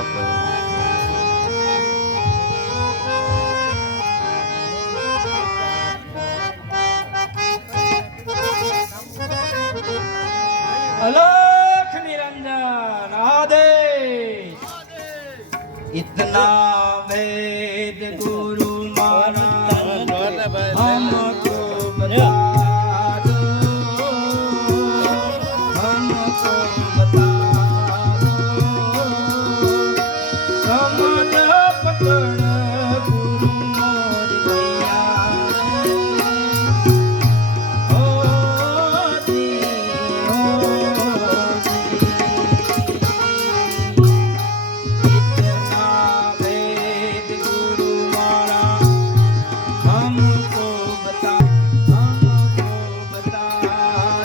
બાપુ अलख निरंजन आदेश इतना वेद गुरु माना हमको बता दो हमको बता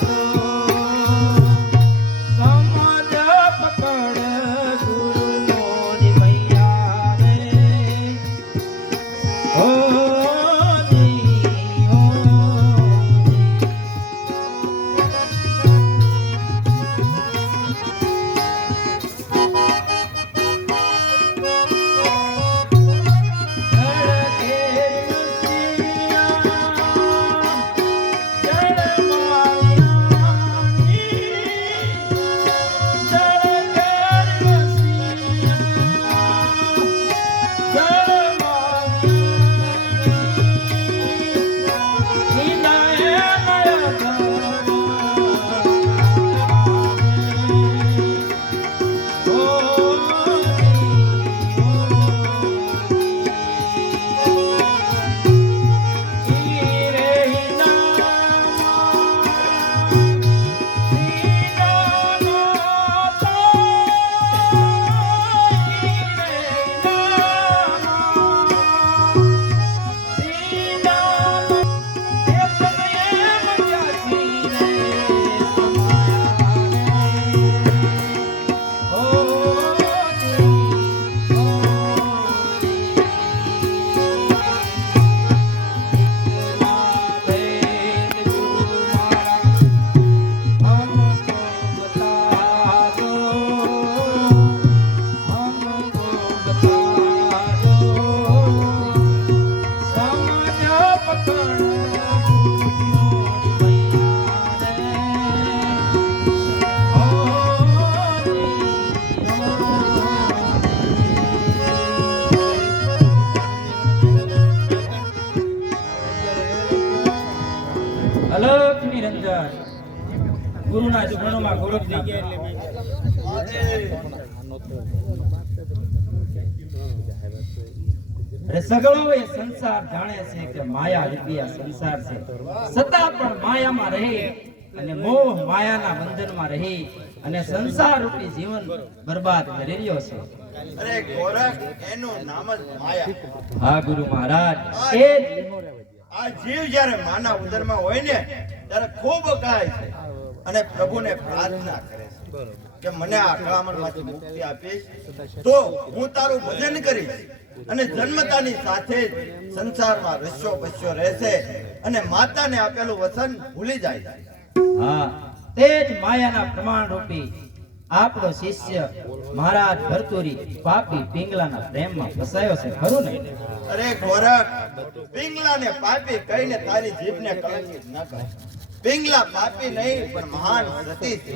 दो समझ पकड़ गुरु मोर भैया हो दी हो अलख निरंजन गुरुना चरणों गोरख सगळो ये संसार जाने से कि माया रूपिया संसार से सदा पण माया में रहे અને મોહ માયાના બંધનમાં રહી અને સંસાર રૂપી જીવન બરબાદ કરી રહ્યો છે. અરે ગોરખ એનું નામ જ માયા. હા ગુરુ મહારાજ એ આ જીવ જ્યારે માના ઉદરમાં હોય ને ત્યારે ખૂબ કાય છે અને પ્રભુને પ્રાર્થના કરે છે કે મને આ અકળામણમાંથી મુક્તિ આપીશ તો હું તારું ભજન કરીશ અને જન્મતાની સાથે જ સંસારમાં રસ્યો બસ્યો રહેશે અને માતાને આપેલું વચન ભૂલી જાય. હા તે જ માયાના પ્રમાણ રૂપી આપણો શિષ્ય મહારાજ ભરતુરી પાપી પિંગલાના પ્રેમમાં ફસાયો છે ખરું ને? અરે ગોરખ પિંગલાને પાપી કહીને તારી જીભને કલંકિત ન કર. પિંગલા પાપી નહીં પણ મહાન સતી છે.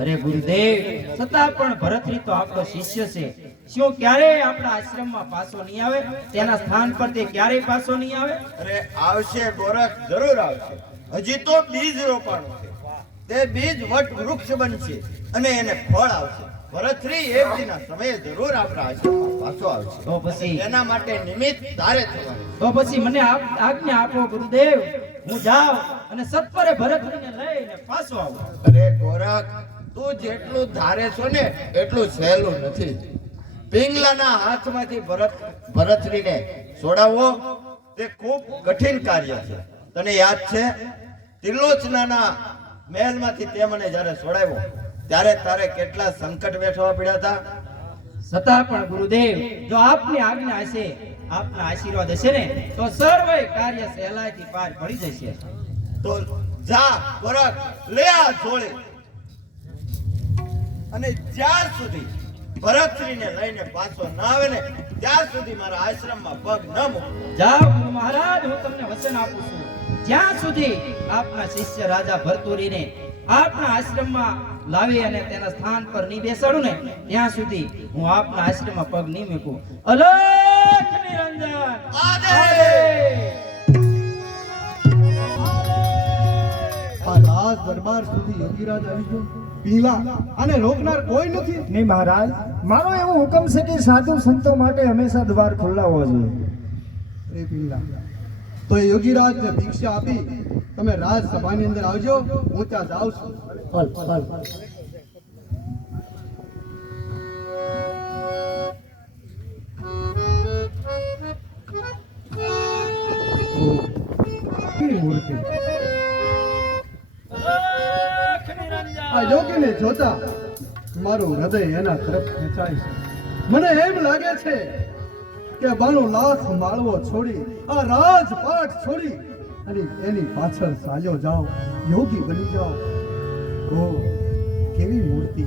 અરે ગુરુદેવ છતાં પણ ભરતરી તો આપણો શિષ્ય છે. શું ક્યારેય આપણા આશ્રમમાં પાછો નહીં આવે? તેના સ્થાન પર તે ક્યારેય પાછો નહીં આવે? અરે આવશે ગોરખ, જરૂર આવશે. હજી તો બીજ રોપવાનું છે. તે બીજ વટ વૃક્ષ બનશે અને એને ફળ આવશે. ભરતરી એક દિના સમયે જરૂર આપણા આશ્રમમાં પાછો આવશે. તો પછી એના માટે નિમિત્ત તારે થવાનું. તો પછી મને આજ્ઞા આપો ગુરુદેવ, હું જાઉં અને સત્વરે ભરતરીને લઈને પાછો આવું. અરે ગોરખ તું જેટલું ધારે છો ને એટલું સહેલું નથી. પિંગલાના હાથમાંથી ભરતરીને છોડાવવો તે ખૂબ કઠિન કાર્ય છે. તને યાદ છે ત્રિલોચનાના મહેલમાંથી તે મને જ્યારે છોડાવ્યો ત્યારે તારે કેટલા સંકટ વેઠવા પડ્યા હતા. છતાં પણ ગુરુદેવ જો આપની આજ્ઞા હશે, આપના આશીર્વાદ હશે ને તો સર્વે કાર્ય સહેલાઈથી પાર પડી જશે. તો જા ગોરખ, લે આ જોડે અને જ્યાં સુધી ભરતશ્રીને લઈને પાછો ના આવે ને ત્યાં સુધી મારા આશ્રમમાં પગ ન મૂકો. જાઓ ગુરુ મહારાજ, હું તમને વચન આપું છું, જ્યાં સુધી આપના શિષ્ય રાજા ભરતુરીને આપના આશ્રમમાં લાવી અને તેના સ્થાન પર નહીં બેસાડું ને ત્યાં સુધી હું આપના આશ્રમમાં પગ નહીં મૂકું. અલખ નિરંજન આદેશ. આ રાજ દરબાર સુધી યોગીરાજ આવી ગયો. પીલા અને રોકનાર કોઈ નથી. નહીં મહારાજ, મારો એવો હુકમ છે કે સાધુ સંતો માટે હંમેશા દ્વાર ખુલ્લા હોવા જોઈએ. અરે પીલા, તો એ યોગીરાજને ભિક્ષા આપી તમે રાજસભાની અંદર આવજો, હું ત્યાં જાઉં છું. કેવી મૂર્તિ! અલખ નિરંજન. આ યોગીને જોતા મારું હૃદય એના તરફ ખેંચાય છે. મને એમ લાગે છે કે બાનો લાખ માળવો છોડી આ રાજપાટ છોડી અને એની પાછળ ચાલ્યો જાઓ, યોગી બની જાઓ. ઓ કેવી મૂર્તિ,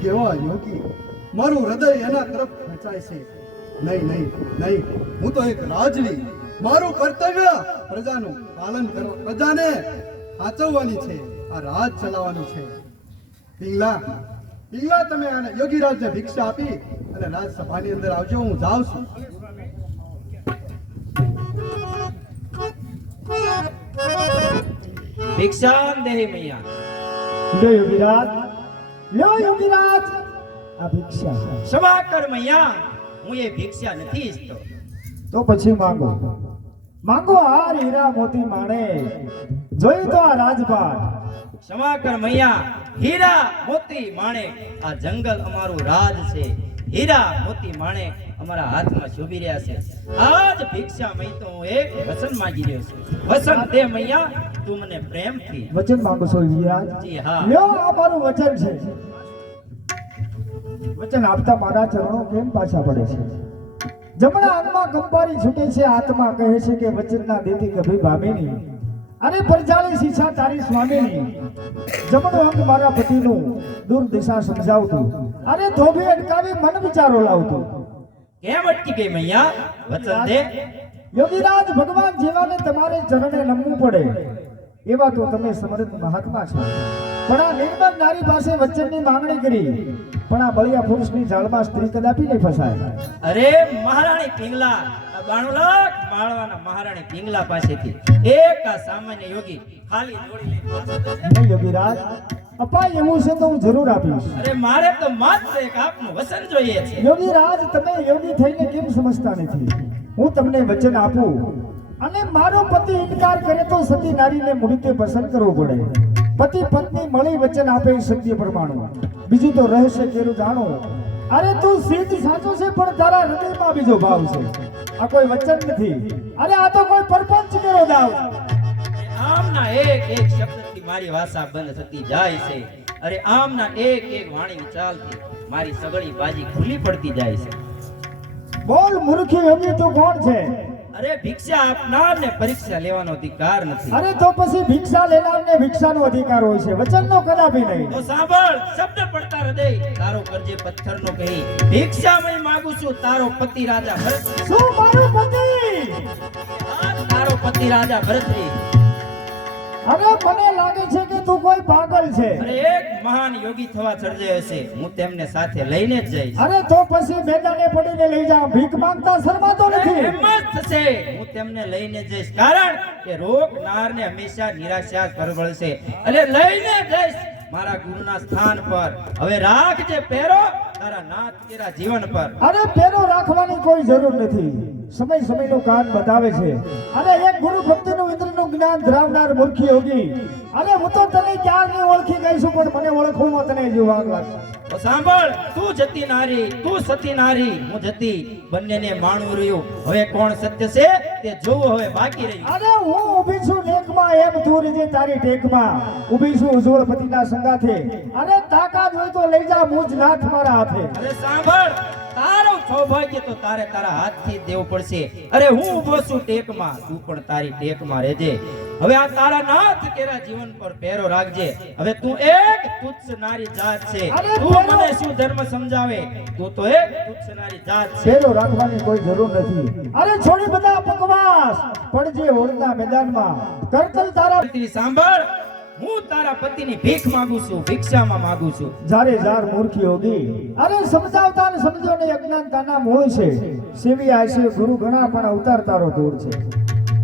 કેવા યોગી! મારું હૃદય એના તરફ ખેંચાય છે. નહીં નહીં નહીં, હું તો એક રાજની, મારું કર્તવ્ય પ્રજાનું પાલન કરવા, પ્રજાને સાચવવાની છે, આ રાજ ચલાવવાનું છે. પિંગલા પિંગલા, તમે આને યોગીરાજને ભિક્ષા આપી અને રાજસભાની અંદર આવજો, હું જાઉં છું. ભિક્ષામ દેહી મૈયા. લ્યો યોગીરાજ, લ્યો યોગીરાજ, આ ભિક્ષા. ક્ષમા કર મૈયા, હું એ ભિક્ષા નથી ઈચ્છતો. તો પછી માંગો, માંગો હાર હીરા મોતી માણે, જોઈ તો આ રાજપાટ. ક્ષમા કર મૈયા, હીરા મોતી માણેક, આ જંગલ અમારું રાજ છે. હીરા મોતી માણેક અમારા હાથમાં શોભી રહ્યા છે. આજ ભિક્ષા મઈ તો હું એક વસન માંગી રહ્યો છું. વસન દે મૈયા, તું મને પ્રેમથી. વચન માંગો છો યોગીરાજ? જી હા. લ્યો આ મારું વચન છે. વચન આપતા મારા ચરણો કેમ પાછા પડે છે? જમણા અંગમાં કંપારી છૂટે છે, આત્મા કહે છે કે વચનના દેતી કભી ભામિની. અરે પરજાળી શીશા તારી સ્વામીની. જમણું અંગ મારા પતિનું દુર્દશા સમજાવતું, અરે ધોબી અટકાવી મન વિચારો લાવતું. કેમ અટકી ગઈ મૈયા? વચન દે. યોગીરાજ, ભગવાન જેવાને તમારે ચરણે નમવું પડે એવા તો તમે સમર્થ મહાત્મા છો, પણ આ નિર્મળ નારી પાસે વચનની માંગણી કરી, પણ આ બળિયા પુરુષની જાળમાં સ્ત્રી કદાપી નહીં ફસાય. અરે મહારાણી પિંગલા, આ 92 લાખ માળવાના મહારાણી પિંગલા પાસેથી એક આ સામાન્ય યોગી ખાલી દોડી લઈને પાછો જશે. નહીં યોગીરાજ, અપાય એવું છે તો હું જરૂર આપીશ. અરે મારે તો માત્ર એક આપનું વચન જોઈએ છે. યોગીરાજ, તમે યોગી થઈને કેમ સમજતા નથી? હું તમને વચન આપું અને મારો પતિ ઇનકાર કરે તો સતી નારીને મૃત્યુ પસંદ કરવું પડે. પતિ પત્ની મળી વચન આપે એ સત્ય પ્રમાણે, બીજું તો રહસ્ય કેરું જાણો. અરે તું સિદ્ધ સાચો છે, પણ તારા હૃદયમાં બીજો ભાવ છે. આ કોઈ વચન નથી, અરે આ તો કોઈ પરપંચ કેરો દાવ. આમના એક એક શબ્દથી મારી વાસા બંધ થતી જાય છે. અરે આમના એક એક વાણી વિચારથી મારી સગળી બાજી ખુલ્લી પડતી જાય છે. બોલ મૂર્ખી યોગી, તું કોણ છે? અરે ભિક્ષા આપનાર ને પરીક્ષા લેવાનો અધિકાર નથી. અરે તો પછી ભિક્ષા લેનારને ભિક્ષાનો અધિકાર હોય છે, વચનનો કદાપી નહીં. તો સાંભળ, શબ્દ પડતા હૃદય તારો કરજે પથ્થરનો કહી. ભિક્ષા મેં માંગુ છું તારો પતિ રાજા ભરત. શું મારું પતિ? તારો પતિ રાજા ભરતરી. અરે મને લાગે છે કે તું કોઈ પાગલ છે. અરે એક મહાન યોગી થવા સર્જાયો છે, હું તેમને સાથે લઈને જ જઈશ. અરે તો પછી મેદાને પડીને લઈ જા, ભીખ માંગતા શરમાતો નથી. હિંમત થશે, હું તેમને લઈને જઈશ, કારણ કે રોકનારને હંમેશા નિરાશા પરવળશે. એટલે લઈને જઈશ મારા ગુરુના સ્થાન પર. હવે રાખજે પહેરો તારા નાથ તેરા જીવન પર. અરે પેરો રાખવાની કોઈ જરૂર નથી, સમય સમયનું કાન બતાવે છે. અરે એક ગુરુ ભક્તિનું ઇન્દ્રનું જ્ઞાન ધરાવનાર મૂર્ખી યોગી, અરે હું તો તને ક્યારની ઓળખી ગઈ છું, પણ મને ઓળખવામાં તને હજુ વાર લાગશે. તો સાંભળ, તું જતી નારી, તું સતી નારી, હું જતી, બંનેને માણવું રહ્યું. હવે કોણ સત્ય છે તે જોવું હવે બાકી રહ્યું. અરે હું ઊભી છું નેકમાં, એમ તું રીજે તારી ટેકમાં. ઊભી છું ઉજ્જવળ પતિના સંગાથે, અરે તાકાત હોય તો લઈ જા મુજ નાથ મારા હાથે. અરે સાંભળ, તારું સૌભાગ્ય તો તારે તારા હાથથી જ દેવું પડશે. અરે હું ઊભો છું ટેકમાં, તું પણ તારી ટેકમાં રહેજે. હવે આ તારા નાથ કેરા જીવન પર પહેરો રાખજે. હવે તું એક તુચ્છ નારી જાત છે. અરે તું પહેરો- મને શું ધર્મ સમજાવે? તું તો એક તુચ્છ નારી જાત છે. શેરો રાખવાની કોઈ જરૂર નથી. અરે છોડી બધા બકવાસ, પડજે હોળના મેદાનમાં. કરતલ તારા પતિની સાંભળ, હું તારા પતિની ભીખ માંગુ છું, ભિક્ષામાં માંગુ છું. જારે જાર મૂર્ખી હોગી. અરે સમજાવતા ને સમજો ને અજ્ઞાનતાના મૂળ છે. સેવી આશે ગુરુ ઘણા પણ અવતાર તારો દૂર છે.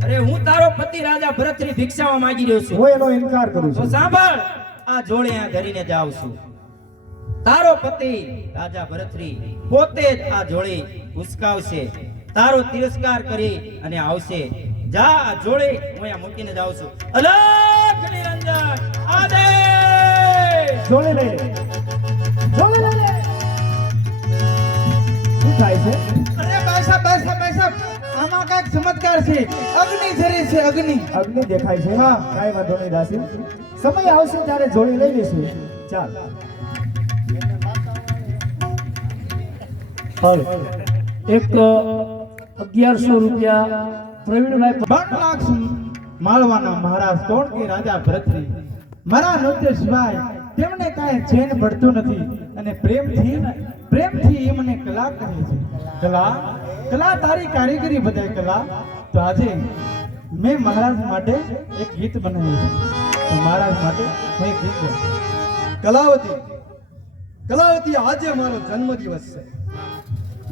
અરે હું તારો પતિ રાજા ભરતની ભિક્ષામાં માંગી રહ્યો છું. હું એનો ઇનકાર કરું તો છું. સાંભળ, આ જોડે આ ધરીને જાઉં છું. તારો પતિ રાજા ભરતરી પોતે જ આ જોડે ઉસકાવશે, તારો તિરસ્કાર કરી અને આવશે. જા આ જોડે હું અહીંયા મૂકીને જાઉં છું. અલખ નિરંજન આદેશ. જોડે લઈ લે, જોડે લઈ લે. શું થાય છે? અરે ભાઈ સાહેબ, આમાં કાંઈક ચમત્કાર છે. અગ્નિ ઝરે છે, અગ્નિ. અગ્નિ દેખાય છે. હા, કાંઈ વાંધો નહીં દાસી. સમય આવશે ત્યારે જોડી લઈ લઈશું. ચાલ. એક 1100 રૂપિયા પ્રવીણભાઈ 12 લાખ માળવાના મહારાજ કોણ કે રાજા ભરતરી. મારા નૃત્ય સિવાય તેમને કાંઈ ચેન પડતું નથી અને પ્રેમથી એ મને કલા કહે છે. કલા તારી કારીગરી બધાય કલા. તો આજે મેં મહારાજ માટે એક ગીત બનાવ્યું છે. તો મહારાજ માટે હું એક ગીત ગાઉં. કલાવતી આજે મારો જન્મદિવસ છે.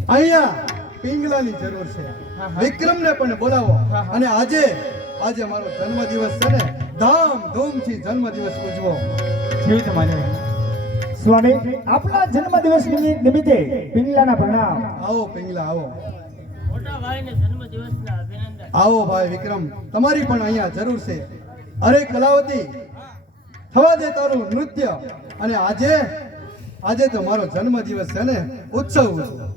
અહીંયા પિંગલાની જરૂર છે. વિક્રમને પણ બોલાવો અને આજે મારો જન્મદિવસ છે ને ધામધૂમથી જન્મદિવસ ઉજવો. કેવી તમારે સ્વામી, આપણા જન્મદિવસ નિમિત્તે પિંગલાના પ્રણામ. આવો પિંગલા, આવો મોટા ભાઈને જન્મદિવસના અભિનંદન. આવો ભાઈ વિક્રમ, તમારી પણ અહીંયા જરૂર છે. અરે કલાવતી, થવા દે તારું નૃત્ય. અને આજે તો મારો જન્મદિવસ છે ને, ઉત્સવ ઉજવો.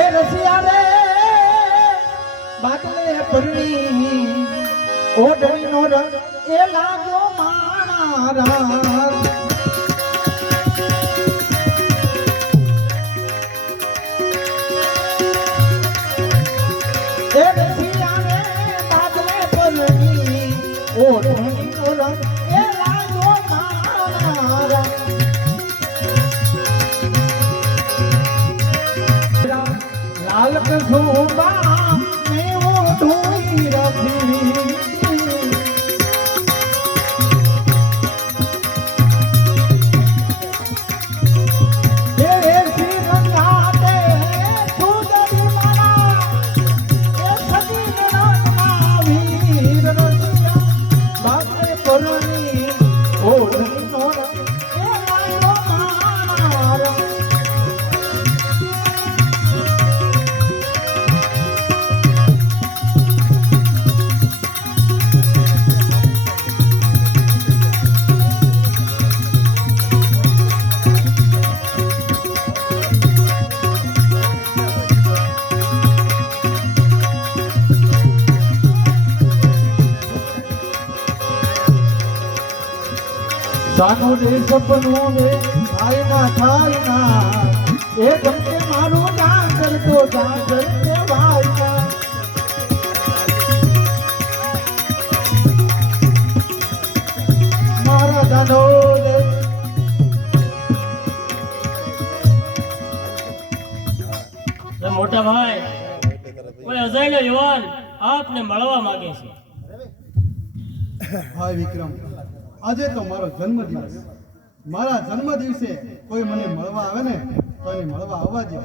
એ રસિયા રે બાટલે ભરણી ઓઢણીનો રંગ એ લાગ્યો માણા રાગ. એ રસિયા રે બાટલે ભરણી ઓઢણીનો રંગ એ લાગ્યો માણા રાગ. લાલ કસુંબા મેં ઓઢોઈ રાખી. એ શ્રીરંગાતે સુંદરી માળા એ સદી નરણમાં વીર રસિયા બાપરે પરણી ઓઢણીનો રંગ એ લાગ્યો માણા રાગ. સાનું રે સપનું રે થાય ના એ ગમે મારું જાણ કરતો જાણ કરતે ભાઈ ના. મારા જાનો રે મોટા ભાઈ, કોઈ અજાયલો યુવાન આપને મળવા માંગે છે. હાય વિક્રમ, આજે તો મારો જન્મદિવસ. મારા જન્મદિવસે કોઈ મને મળવા આવે ને તો એને મળવા આવવા દો.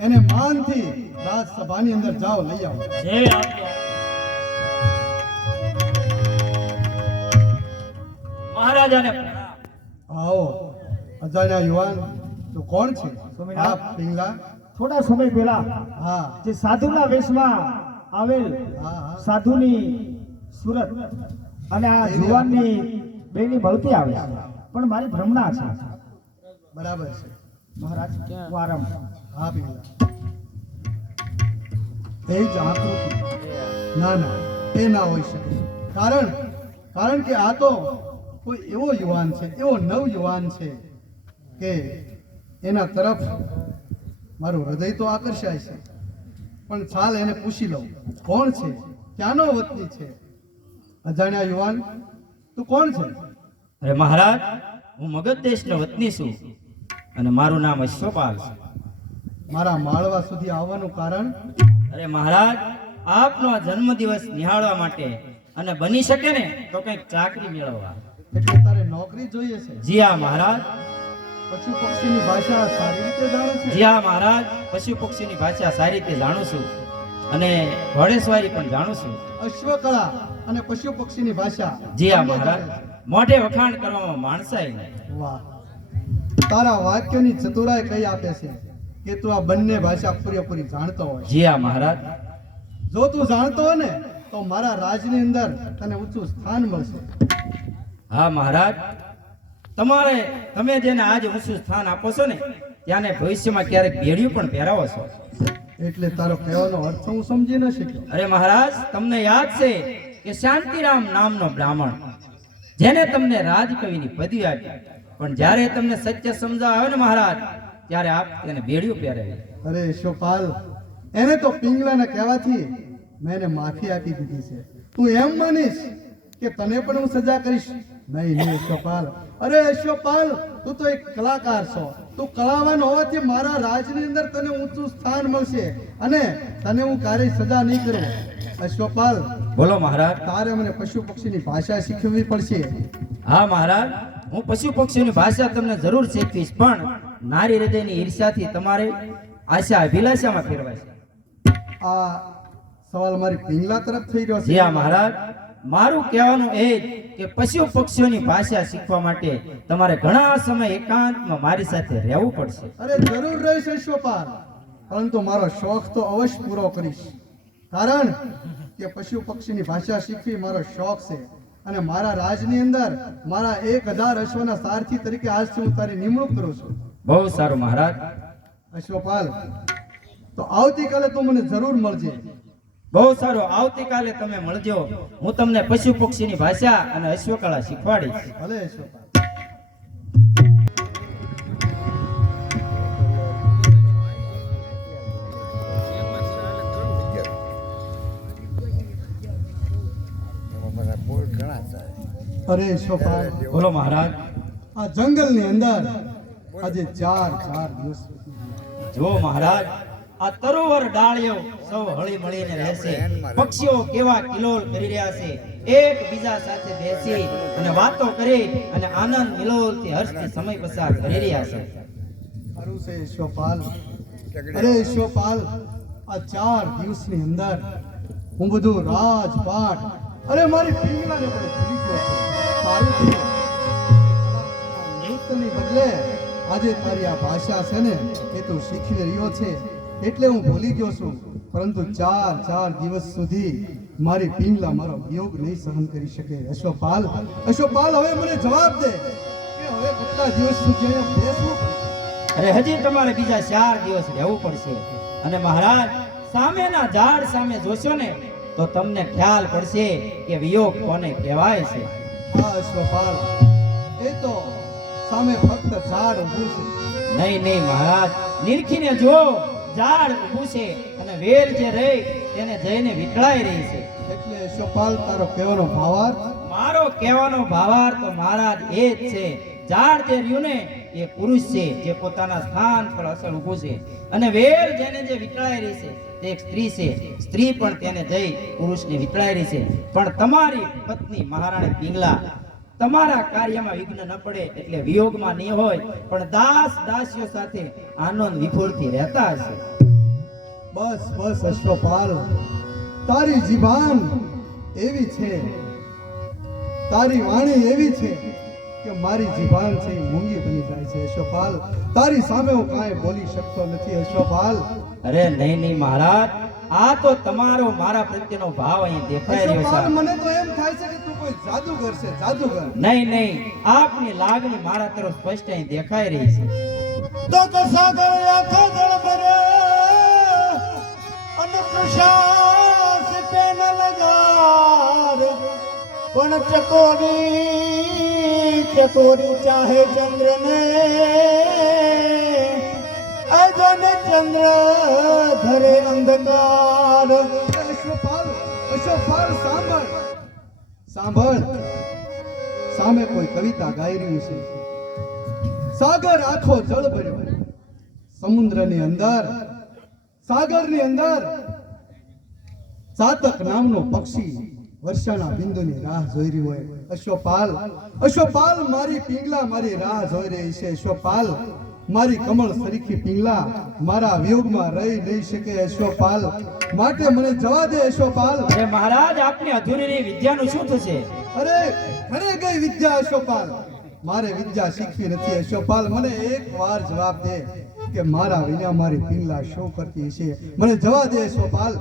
એને માનથી રાજસભાની અંદર જાઓ, લઈ આવો. જેવી આજ્ઞા. મહારાજાને પ્રણામ. આવો અજાણ્યા યુવાન, તો કોણ છે? સ્વામિનારાયણ. હા પિંગલા. થોડા સમય પહેલા હા જે સાધુના વેશમાં આવેલ હા. સાધુની સુરત અને આ જુવાનની બેની મળતી આવે છે. પણ મારી ભ્રમણા છે. બરાબર છે મહારાજ વારમ હા પિંગલા એ જ આકૃતિ ના ના એ ના હોઈ શકે કારણ કે આ તો કોઈ એવો યુવાન છે એવો નવ યુવાન છે કે એના તરફ મારું હૃદય તો આકર્ષાય છે પણ ચાલ એને પૂછી લઉં કોણ છે ક્યાંનો વતની છે અજાણ્યા યુવાન તું કોણ છે અરે મહારાજ, હું મગધ દેશનો વતની છું અને મારું નામ અશ્વપાલ છે. મારા માળવા સુધી આવવાનું કારણ અરે મહારાજ, આપનો આ જન્મદિવસ નિહાળવા માટે અને બની શકે ને તો કંઈક ચાકરી મેળવવા. એટલે તારે નોકરી જોઈએ છે જી હા મહારાજ. પશુ પક્ષીની ભાષા સારી રીતે જાણે છે જી હા મહારાજ, પશુ પક્ષીની ભાષા સારી રીતે જાણું છું અને ઘોડેસવારી પણ જાણું છું. અશ્વકળા અને પશુ પક્ષીની ભાષા જી હા બંને મહારાજ, જાણે છે. મોઢે વખાણ કરવામાં માણસાઈ નહીં. વાહ તારા વાક્યની ચતુરાઈ કઈ આપે છે કે તું આ બંને ભાષા પૂરેપૂરી જાણતો હોય. જી હા મહારાજ. જો તું જાણતો હોય ને તો મારા રાજની અંદર તને ઊંચું સ્થાન મળશે. હા મહારાજ, તમે જેને આજે ઊંચું સ્થાન આપો છો ને ત્યાંને ભવિષ્યમાં ક્યારેક બેડિયું પણ પહેરાવો છો. એટલે તારો કહેવાનો અર્થ હું સમજી ન શક્યો. અરે મહારાજ, તમને યાદ છે કે શાંતિરામ નામનો બ્રાહ્મણ જેને તમને રાજકવિની પદવી આપી, પણ જ્યારે તમને સત્ય સમજાવે ને મહારાજ ત્યારે આપ તેને બેડિયું પહેરાવી. અરે શોપાલ, એને તો પિંગલાના કહેવાથી મેં એને માફી આપી દીધી છે. તું એમ માનીશ કે તને પણ હું સજા કરીશ? નહીં નહીં અશ્વપાલ. અરે અશ્વપાલ, તું તો એક કલાકાર છો. તું કલાવાન હોવાથી મારા રાજની અંદર તને ઊંચું સ્થાન મળશે અને તને હું ક્યારેય સજા નહીં કરું. અશ્વપાલ, બોલો મહારાજ. તારે મને પશુ પક્ષીની ભાષા શીખવવી પડશે. હા મહારાજ, હું પશુ પક્ષીઓની ભાષા તમને જરૂર શીખવીશ, પણ નારી હૃદયની ઈર્ષ્યાથી તમારે આશા અભિલાષામાં ફેરવાય છે. આ સવાલ મારી પિંગલા તરફ થઈ રહ્યો જી છે. હા મહારાજ, મારું કહેવાનું એ જ કે પશુ પક્ષીઓની ભાષા શીખવા માટે તમારે ઘણા સમય એકાંતમાં મારી સાથે રહેવું પડશે. અરે જરૂર રહીશ અશ્વપાલ, પરંતુ મારો શોખ તો અવશ્ય પૂરો કરીશ. કારણ કે પશુ પક્ષીની ભાષા શીખવી મારો શોખ છે અને મારા રાજની અંદર મારા 1000 અશ્વના સારથી તરીકે આજથી હું તારી નિમણૂક કરું છું. બહુ સારું મહારાજ. અશ્વપાલ, તો આવતીકાલે તું મને જરૂર મળજે. બહુ સારું, આવતીકાલે તમે મળજો. હું તમને પશુ પક્ષીની ભાષા અને અશ્વકળા શીખવાડીશ. ભલે અશ્વપાલ. અરે અશ્વપાલ, બોલો મહારાજ. આ જંગલની અંદર આજે 4 દિવસ જો મહારાજ, આ તરોવર ડાળીઓ સૌ હળી મળીને રહેશે. પક્ષીઓ કેવા કિલોલ કરી રહ્યા છે, એકબીજા સાથે બેસી અને વાતો કરી અને આનંદ વિલોલથી હર્ષથી સમય પસાર કરી રહ્યા છે. ખરું છે અશ્વપાલ. અરે અશ્વપાલ, આ 4 દિવસની અંદર હું બધું રાજપાટ અરે મારી પિંગલાને પણ ભૂલી ગયો છું. સારું થયું. નૃત્યની બદલે આજે તારી આ ભાષા છે ને એ તું શીખી રહ્યો છે એટલે હું ભૂલી ગયો છું. પરંતુ 4 દિવસ સુધી મારી પિંગલા મારો વિયોગ નહીં સહન કરી શકે. અશ્વપાલ, હવે મને જવાબ દે કે હવે કેટલા દિવસ સુધી અહીંયા બેસવું પડશે? અરે હજી તમારે બીજા 4 દિવસ રહેવું પડશે. અને મહારાજ, સામેના ઝાડ સામે જોશો ને તો તમને ખ્યાલ પડશે કે વિયોગ કોને કહેવાય છે. હા અશ્વપાલ, એ તો સામે ફક્ત ઝાડ ઊભું છે. નહીં મહારાજ, નિરખીને જો, ઝાડ ઊભું છે અને વેલ જે રહી તેને જઈને વિટળાઈ રહી છે. એટલે અશ્વપાલ, તારો કહેવાનો ભાવાર્થ? મારો કહેવાનો ભાવાર્થ તો મહારાજ એ જ છે. ઝાડ જે રહ્યું ને એ પુરુષ છે જે પોતાના સ્થાન પર અસલ ઊભું છે, અને વેલ જેને જે વિટળાઈ રહી છે તે એક સ્ત્રી છે. સ્ત્રી પણ તેને જઈ પુરુષને વિટળાઈ રહી છે. પણ તમારી પત્ની મહારાણી પિંગલા તમારા કાર્યમાં વિઘ્ન ન પડે એટલે વિયોગમાં નહીં હોય, પણ દાસ દાસીઓ સાથે આનંદ વિફુરથી રહેતા હશે. બસ અશ્વપાલ, તારી જીભાન એવી છે, તારી વાણી એવી છે કે મારી જીભાન છે એ મૂંગી બની જાય છે. અશ્વપાલ, તારી સામે હું કાંઈ બોલી શકતો નથી. અશ્વપાલ, અરે નહીં મહારાજ, આ તો તમારો મારા પ્રત્યેનો ભાવ અહીં દેખાઈ રહ્યો અશોકપાલ, છે મને તો એમ થાય છે કે તું કોઈ જાદુગર છે, જાદુગર. નહીં નહીં આપની લાગણી મારા તરફ સ્પષ્ટ અહીં દેખાઈ રહી છે. તો સાગર આખો દળ ભરે અને પ્રશાસ પેન લગાર પણ ચકોરી ચાહે ચંદ્રને અજન ચંદ્ર ધરે અંધકાર. અશ્વપાલ, અશ્વપાલ, સાંભળ, સાંભળ. સામે કોઈ કવિતા ગાઈ રહ્યું છે. સાગર આખો જળ ભર્યો, સમુદ્રની અંદર, સાગરની અંદર ચાતક નામનો પક્ષી વર્ષાના બિંદુની રાહ જોઈ રહ્યું હોય. અશ્વપાલ, અશ્વપાલ, મારી પિંગલા મારી રાહ જોઈ રહી છે. અશ્વપાલ, મારી કમળ સરીખી પિંગલા મારા વિયોગમાં રહી નહીં શકે. અશ્વપાલ, માટે મને જવા દે. અશ્વપાલ. અરે મહારાજ આપની અધૂરી વિદ્યાનું શું થશે? અરે ઘરે ગઈ વિદ્યા. અશ્વપાલ, મારે વિદ્યા શીખવી નથી. અશ્વપાલ, મને એક વાર જવાબ દે કે મારા વિના મારી પિંગલા શું કરતી છે. મને જવા દે. અશ્વપાલ.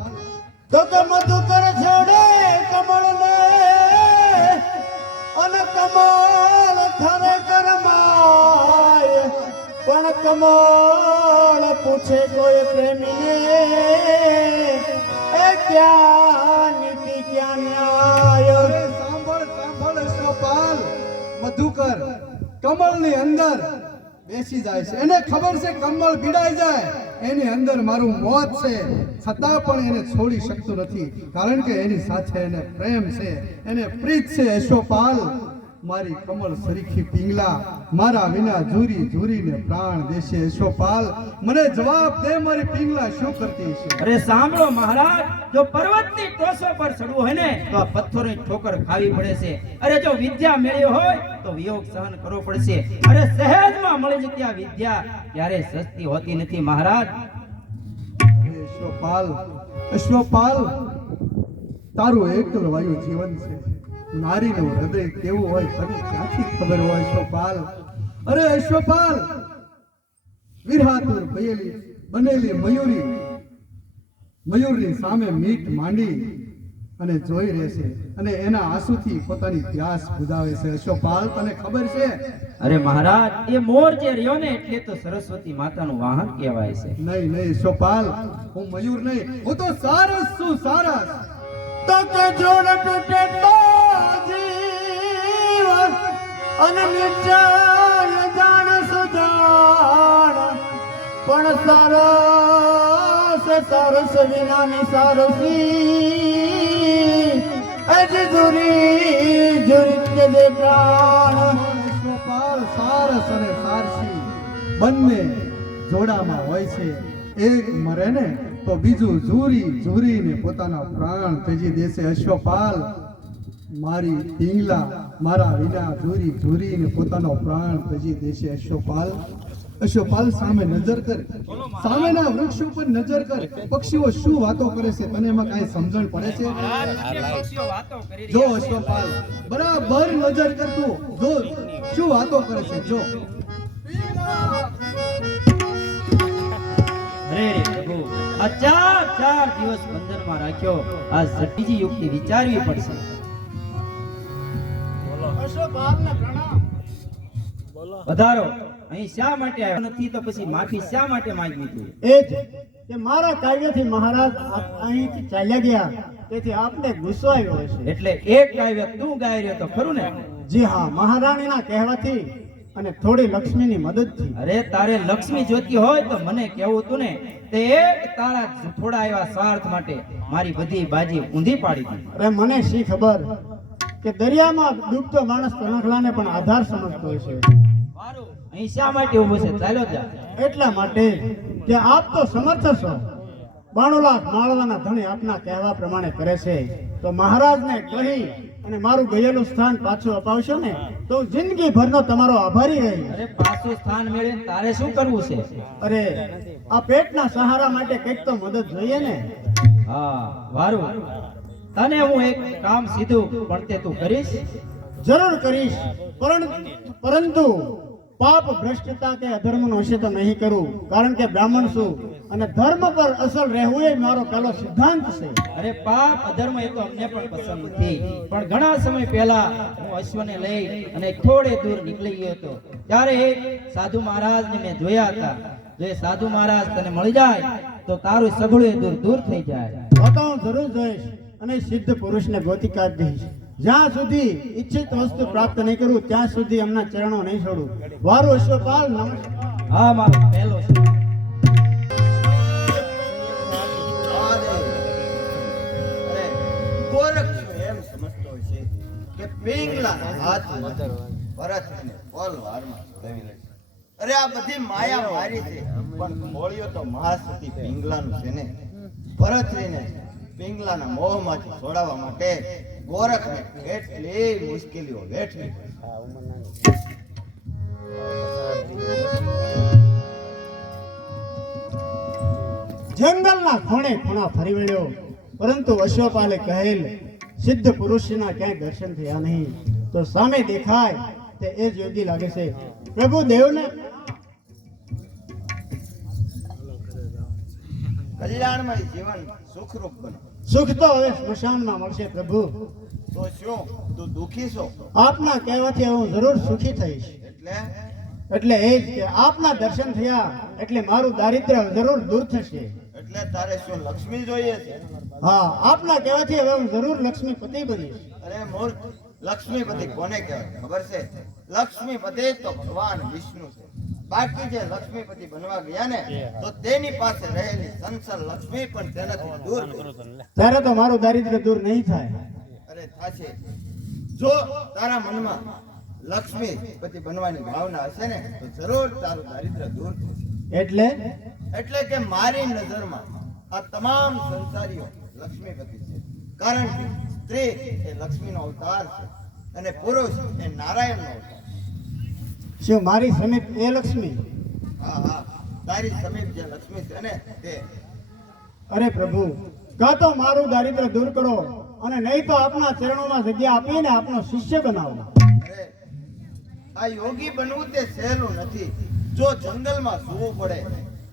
તો કે મધુકર છોડે કમળને અને કમળ ખરે કરમાય પણ કમળ પૂછે કોઈ પ્રેમીને એ ક્યાં નીતિ ક્યાં ન્યાય. અરે સાંભળ, સાંભળ. અશ્વપાલ, મધુકર કમળની અંદર બેસી જાય છે. એને ખબર છે કમળ ભીડાઈ જાય એની અંદર મારું મોત છે, છતાં પણ એને છોડી શકતો નથી, કારણ કે એની સાથે એને પ્રેમ છે, એને પ્રીત છે. અશ્વપાલ, મારી કમળ સરીખી પિંગલા મારા વિના ઝૂરી ઝૂરીને પ્રાણ દેશે. અશ્વપાલ, મને જવાબ દે, મારી પિંગલા શું કરતી છે. અરે સાંભળો મહારાજ, જો પર્વતની ટોચો પર ચડવું હોય ને તો આ પથ્થરોની ઠોકર ખાવી પડે છે. અરે જો વિદ્યા મેળવી હોય તો વિયોગ સહન કરવો પડશે. અરે સહેજમાં મળી જતી આ વિદ્યા ક્યારે સસ્તી હોતી નથી મહારાજ. અશ્વપાલ, અશ્વપાલ, તારું એકલ વાયુ જીવન છે. નારીનું હૃદય કેવું હોય તને ક્યાંથી ખબર હોય. અશ્વપાલ, અરે અશ્વપાલ, વિરહાતુર બનેલી મયુરની સામે મીટ માંડી અને જોઈ રહેશે અને એના આંસુથી પોતાની પ્યાસ બુઝાવે છે. અશ્વપાલ, તને ખબર છે? અરે મહારાજ, એ મોર જે રહ્યો ને એટલે તો સરસ્વતી માતાનું વાહન કહેવાય છે. નહીં નહીં અશ્વપાલ, હું મયુર નહીં, હું તો સારસ છું. સારસ. તો કે જોડ તૂટે તો જીવ અને નિશ્ચય જાણ સુજાણ પણ સરસ વિનાની સારસી અજ દુરી જુરી દે પ્રાણ. અશ્વપાલ, સારસ અને સારસી બંને જોડામાં હોય છે. એક મરે ને તો બીજું ઝૂરીને પોતાના પ્રાણ ત્યજી દેશે. અશ્વપાલ, મારી પિંગલા મારા વિના ઝૂરીને પોતાનો પ્રાણ ત્યજી દેશે. અશ્વપાલ, અશ્વપાલ, સામે નજર કર, સામેના વૃક્ષ ઉપર નજર કર. પક્ષીઓ શું વાતો કરે છે, તને એમાં કાંઈ સમજણ પડે છે? પક્ષીઓ વાતો કરી જો રહ્યા છે. અશ્વપાલ, બરાબર નજર કરતું જો શું વાતો કરે છે. જો અરે રે પ્રભુ, આ ચાર દિવસ બંધનમાં રાખ્યો. આ બીજી યુક્તિ વિચારવી પડશે. વધારો અહીં શા માટે આવ્યો નથી તો પછી માફી શા માટે માંગવી જોઈએ? એ જ કે મારા કાવ્યથી મહારાજ અહીંથી ચાલ્યા ગયા, તેથી આપને ગુસ્સો આવ્યો હશે. એટલે એક કાવ્ય તું ગાઈ રહ્યો તો ખરું ને? જી હા, મહારાણીના કહેવાથી અને થોડી લક્ષ્મીની મદદથી. અરે તારે લક્ષ્મી જોતી હોય તો મને કહેવું તું ને. તે એક તારા થોડા એવા સ્વાર્થ માટે મારી બધી બાજી ઊંધી પાડી દીધી. અરે મને શી ખબર કે દરિયામાં ડૂબતો માણસ તણખલાને પણ આધાર સમજતો હશે. મારું અહીં શા માટે ઊભો છે? ચાલો જા. એટલા માટે કે આપ તો સમર્થ છો. 92 લાખ માળવાના ધણી આપના કહેવા પ્રમાણે કરે છે, તો મહારાજને કહી અને મારું ગયેલું સ્થાન પાછું અપાવશો ને તો હું જિંદગીભરનો તમારો આભારી રહીશ. અરે પાછું સ્થાન મેળવીને તારે શું કરવું છે? અરે આ પેટના સહારા માટે કંઈક તો મદદ જોઈએ ને. હા વારું, તને હું એક કામ સીધું પણ તે તું કરીશ? જરૂર કરીશ, પરંતુ પાપ ભ્રષ્ટતા કે અધર્મનો હશે તો નહીં કરું, કારણ કે બ્રાહ્મણ છું અને ધર્મ પર અસલ રહેવું એ મારો પહેલો સિદ્ધાંત છે. અરે પાપ અધર્મ એ તો અમને પણ પસંદ નથી, પણ ઘણા સમય પહેલા હું અશ્વને લઈ અને થોડે દૂર નીકળી ગયો હતો, ત્યારે એક સાધુ મહારાજને મેં જોયા હતા. જો એ સાધુ મહારાજ તને મળી જાય તો તારું સઘળું એ દૂર દૂર થઈ જાય. તો હું જરૂર જઈશ અને સિદ્ધ પુરુષને ગોતી કાઢીશ. જ્યાં સુધી ઈચ્છિત વસ્તુ પ્રાપ્ત નહીં કરું ત્યાં સુધી એમના ચરણો નહીં છોડું. વારું અશ્વપાલ, નમસ્કાર. આ મારો પહેલો છે. અરે ગોરખ એમ સમજતો છે કે પિંગલાના હાથમાં ભરત અને પોલ વારમાં છોડાવી લે છે. અરે આ બધી માયા મારી છે, પણ ખોળ્યો તો મહાસતી પિંગલાનું છે ને. ભરતરીને પિંગલાના મોહમાંથી છોડાવવા માટે ગોરખને કેટલી મુશ્કેલીઓ વેઠવી. જંગલના ખૂણે ખૂણા ફરી વળ્યો, પરંતુ અશ્વપાલે કહેલ સિદ્ધ પુરુષના ક્યાંય દર્શન થયા નહીં. તો સામે દેખાય તે એ જ યોગી લાગે છે. પ્રભુ દેવને કલ્યાણમય જીવન સુખરૂપ બનો. સુખ તો હવે સ્મશાનમાં મળશે પ્રભુ. તો શું તું દુખી છો? આપના કહેવાથી હું જરૂર સુખી થઈશ. એટલે એ જ કે આપના દર્શન થયા એટલે મારું દારિદ્ર્ય જરૂર દૂર થશે. એટલે તારે શું લક્ષ્મી જોઈએ છે? હા, આપના કહેવાથી હવે હું જરૂર લક્ષ્મીપતિ બનીશ. અરે મૂર્ખ, લક્ષ્મીપતિ કોને કહેવાય ખબર છે? લક્ષ્મીપતિ તો ભગવાન વિષ્ણુ છે. બાકી જે લક્ષ્મીપતિ બનવા ગયા ને તો તેની પાસે રહેલી સંસાર લક્ષ્મી પણ તેનાથી દૂર ગઈ. ત્યારે તો મારું દારિદ્ર્ય દૂર નહીં થાય. અરે થાશે. જો તારા મનમાં લક્ષ્મીપતિ બનવાની ભાવના હશે ને તો જરૂર તારું દારિદ્ર્ય દૂર થશે. એટલે કે મારી નજરમાં આ તમામ સંસારીઓ લક્ષ્મીપતિ છે, કારણ કે સ્ત્રી એ લક્ષ્મીનો અવતાર છે અને પુરુષ એ નારાયણનો અવતાર. શું મારી સમીપ એ લક્ષ્મી? હા હા, તારી સમીપ જે લક્ષ્મી છે ને તે. અરે પ્રભુ, કાં તો મારું દારિદ્ર્ય દૂર કરો અને નહીં તો આપના ચરણોમાં જગ્યા આપીને આપનો શિષ્ય બનાવો. અરે આ યોગી બનવું તે સહેલું નથી. જો જંગલમાં સૂવું પડે,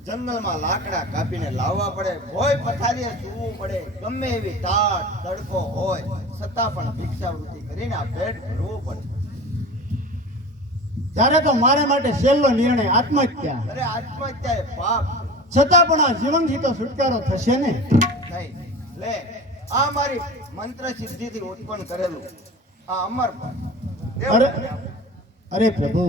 જંગલમાં લાકડા કાપીને લાવવા પડે, ભોય પથારીએ સૂવું પડે, ગમે એવી ટાટ તડકો હોય છતાં પણ ભિક્ષાવૃત્તિ કરીને આ પેટ ભરવું પડે. ત્યારે તો મારે માટે છેલ્લો નિર્ણય આત્મહત્યા. અરે આત્મહત્યા એ પાપ છતાં પણ આ જીવનથી તો છુટકારો થશે ને? નહીં. લે આ મારી મંત્ર સિદ્ધિથી ઉત્પન્ન કરેલું આ અમર ફળ. અરે પ્રભુ,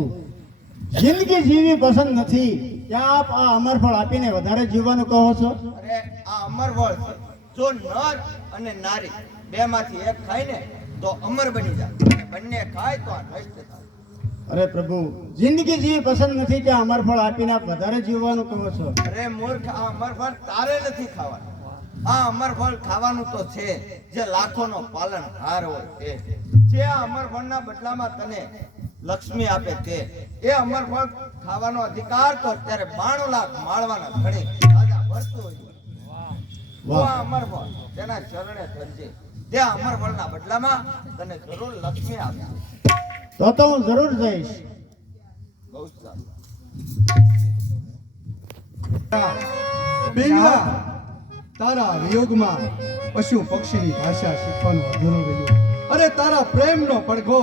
જિંદગી જીવી પસંદ નથી ત્યાં આપ આ અમરફળ આપીને વધારે જીવવાનું કહો છો? અરે આ અમર ફળ છે. જો નર અને નારી બે માંથી એક ખાય ને તો અમર બની જાય, અને બંને ખાય તો આ નષ્ટ થાય. અરે પ્રભુ, જિંદગી જીવી પસંદ નથી ત્યાં અમરફળ આપીને આપ વધારે જીવવાનું કહો છો? અરે મૂર્ખ, આ અમરફળ તારે નથી ખાવાનું. આ અમરફળ ખાવાનું તો છે જે લાખોનો પાલનહાર હોય તે. જે આ અમરફળના બદલામાં તને લક્ષ્મી આપે તે. એ અમરફળ ખાવાનો અધિકાર તો અત્યારે 92 લાખ માળવાના ઘણી રાજા ભરતું હોય. આ અમરફળ તેના ચરણે ધરજે. તે અમરફળના બદલામાં તને જરૂર લક્ષ્મી આપે. તો હું જરૂર જઈશ. બહુ સારું. પિંગલા, તારા વિયોગમાં પશુ પક્ષીની ભાષા શીખવાનું અધૂરું રહ્યું. અરે તારા પ્રેમનો પડઘો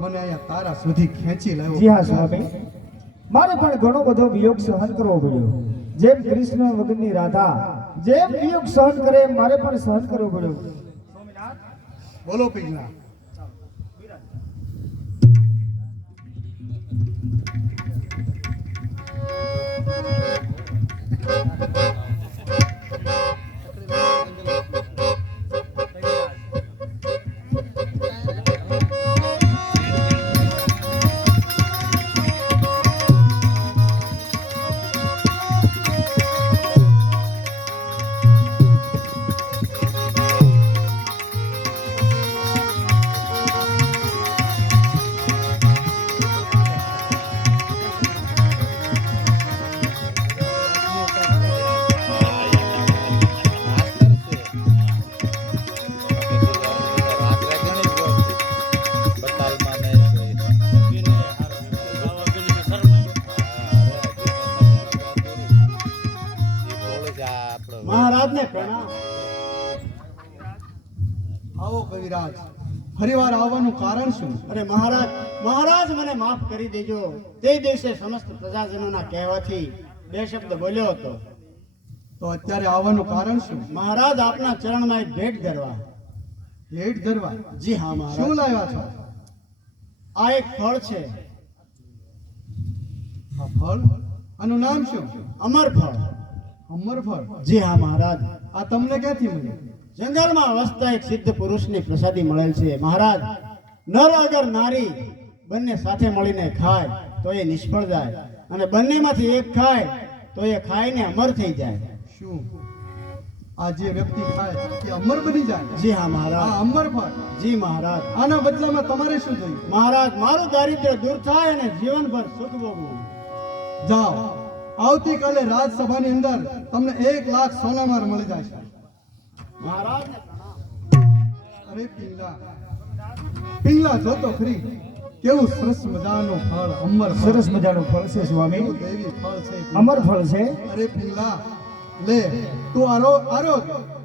મને અહીંયા તારા સુધી ખેંચી લાવ્યો. જી હા સ્વામી, મારે પણ ઘણો બધો વિયોગ સહન કરવો પડ્યો. જેમ કૃષ્ણ વગરની રાધા જેમ વિયોગ સહન કરે એમ મારે પણ સહન કરવો પડ્યો. બોલો પિંગલા. ધીરાજ ફરીવાર આવવાનું કારણ શું? અરે મહારાજ, મહારાજ મને માફ કરી દેજો. તે દિવસે સમસ્ત પ્રજાજનોના કહેવાથી બે શબ્દ બોલ્યો હતો. તો અત્યારે આવવાનું કારણ શું? મહારાજ આપના ચરણમાં એક ભેટ ધરવા. ભેટ ધરવા? જી હા શું મહારાજ, લાવ્યા છો? આ એક ફળ છે, આ ફળ? આનું નામ શું? અમર ફળ. અમર ફળ? જી હા મહારાજ, આ તમને ક્યાંથી મળ્યું? જંગલમાં વસતા એક સિદ્ધ પુરુષની પ્રસાદી મળેલ છે. મહારાજ, નર અગર નારી બંને સાથે મળીને ખાય તો એ નિષ્ફળ જાય, અને બંનેમાંથી એક ખાય તો એ ખાઈને અમર થઈ જાય. શું આ જે વ્યક્તિ ખાય એ અમર બની જાય? જી હા આ મહારાજ. અમર ફળ? જી મહારાજ. આના બદલામાં તમારે શું થયું? મહારાજ, મારું દારિદ્ર્ય દૂર થાય અને જીવનભર સુખ ભોગવું. જાઓ, આવતીકાલે રાજસભાની અંદર તમને 1 લાખ સોનામાર મળી જશે. મહારાજ, અરે પિંગલા, પિંગલા જો તો ખરી કેવું સરસ મજાનું ફળ અમર ફળ. સરસ મજાનું ફળ છે સ્વામી, કેવું દૈવી ફળ છે પિંગલા. અમર ફળ છે. અરે પિંગલા, લે તું આરોગ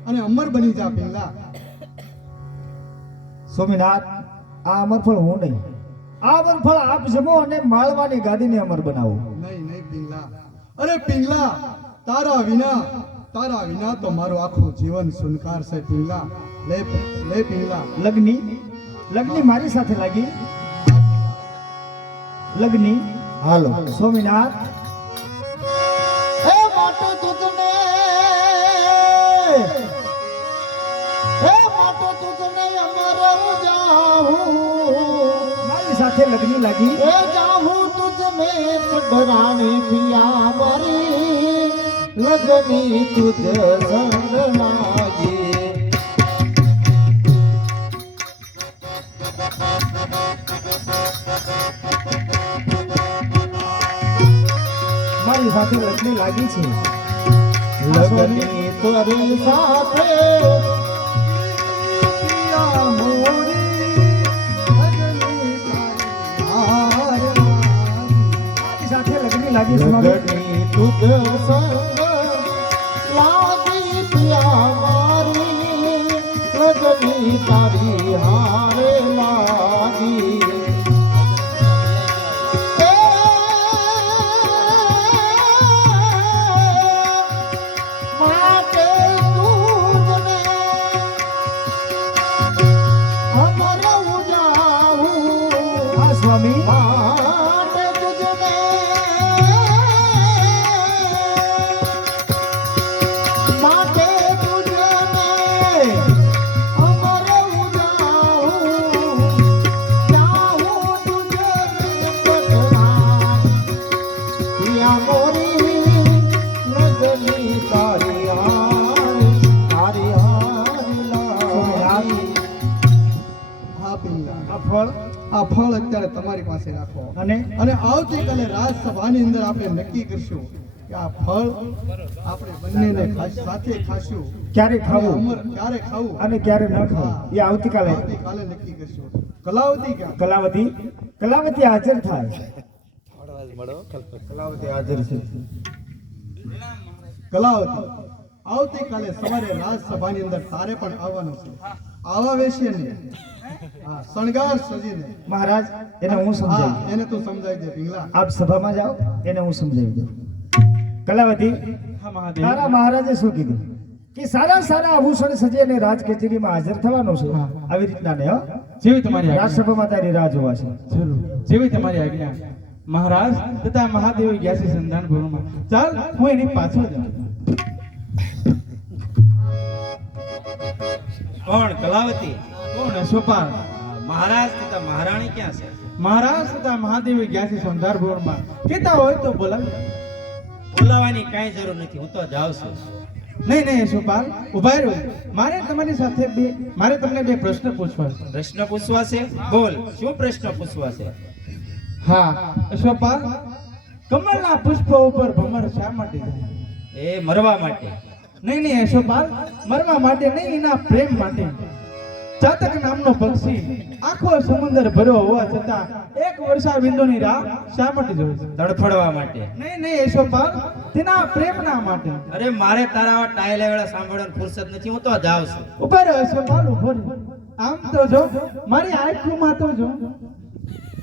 અને અમર બની જા પિંગલા. સ્વામિનાથ, આ અમર ફળ હું નહીં, આ અમર ફળ આપ જમો અને માળવાની ગાદીને અમર બનાવો. નહીં નહીં પિંગલા, અરે પિંગલા, તારા વિના તો મારું આખું જીવન સુનકાર છે પિંગલા. લે પિંગલા. લગ્ની મારી સાથે લાગી. લગ્ની હાલો. સ્વામિનાથ, હે માટો તુજને, હે માટો તુજને અમર જાહું, મારી સાથે લગ્ની લાગી. હે જાહું તુજને પઢરાણી પિયા મારી, લગની તુજ સંગ લાગી. મારી સાથે લગ્ની લાગી છે. લગની તોરી સાથે પિયા મોરી લગની તારી મારી સાથે લગ્ની લાગી સ્વામી. લગની તુજ સંગ લાગી પિયા મારી, લગની તારી હારે લાગી. માટે તુજને અમર ઉજાવું. હા સ્વામી, માટે તુજને માટે તુજને અમર ઉજાવું. જાઉં તુજને પટના પિયા મોરી, લગની તારી હારી લાગી. હા પિંગલા, આ ફળ આ ફળ અત્યારે તમારી પાસે રાખો અને અને આવતીકાલે રાજસભાની અંદર આપણે નક્કી કરશું કે આ ફળ આપણે બંનેને સાથે ખાશું. ક્યારે ખાવું અમર ક્યારે ખાવું અને ક્યારે ન ખાવું એ આવતીકાલે આવતીકાલે નક્કી કરશું. કલાવતી ક્યાં? કલાવતી હાજર થાય. કલાવતી હાજર છે. કલાવતી, આવતીકાલે સવારે રાજસભાની અંદર તારે પણ આવવાનું છે. આવા વેશે ને હા શણગાર સજીને. મહારાજ, એને હું હા સમજાવી. એને તું સમજાવી દે પિંગલા. આપ સભામાં જાઓ, એને હું સમજાવી દઉં. કલાવતી, તારા મહારાજે શું કીધું કે સારા આભૂષણ સજી અને રાજ કચેરીમાં હાજર થવાનું છે. આવી રીતના ને હો, જેવી તમારી આજ્ઞા. રાજસભામાં તારી રાહ જોવા છે. જરૂર, જેવી તમારી આજ્ઞા. મહારાજ તથા મહાદેવ ગયા છે સંધાન ભવનમાં. ચાલ, હું એની પાછળ જાઉં. કોણ? કલાવતી? કોણ? અશ્વપાલ. મહારાજ તથા મહારાણી ક્યાં છે? મહારાજ તથા મહાદેવ ગયા છે સંધાન ભવનમાં. કહેતા હોય તો બોલાવી. બોલાવાની કાંઈ જરૂર નથી, હું તો જાઉં છું. નહીં અશ્વપાલ, ઉભા રહો. મારે તમારી સાથે મારે તમને બે પ્રશ્ન પૂછવા છે. પ્રશ્ન પૂછવા છે? બોલ, શું પ્રશ્ન પૂછવા છે? હા અશ્વપાલ, કમળના પુષ્પો ઉપર ભમર શા માટે જાય? એ મરવા માટે. નહીં અશ્વપાલ, મરવા માટે નહીં, એના પ્રેમ માટે. ચાતક નામનો પક્ષી આખો સમુદ્ર ભર્યો હોવા છતાં એક વર્ષા બિંદુની રાહ શા માટે જોવે છે? તડફડવા માટે. નહીં યશોપાલ, તેના પ્રેમના માટે. અરે મારે તારા ટાયલા વેળા સાંભળવાની ફુરસત નથી, હું તો જાઉં છું. ઉભા રહો યશોપાલ, ઉભો રહો. આમ તો જો મારી આંખમાં તો જો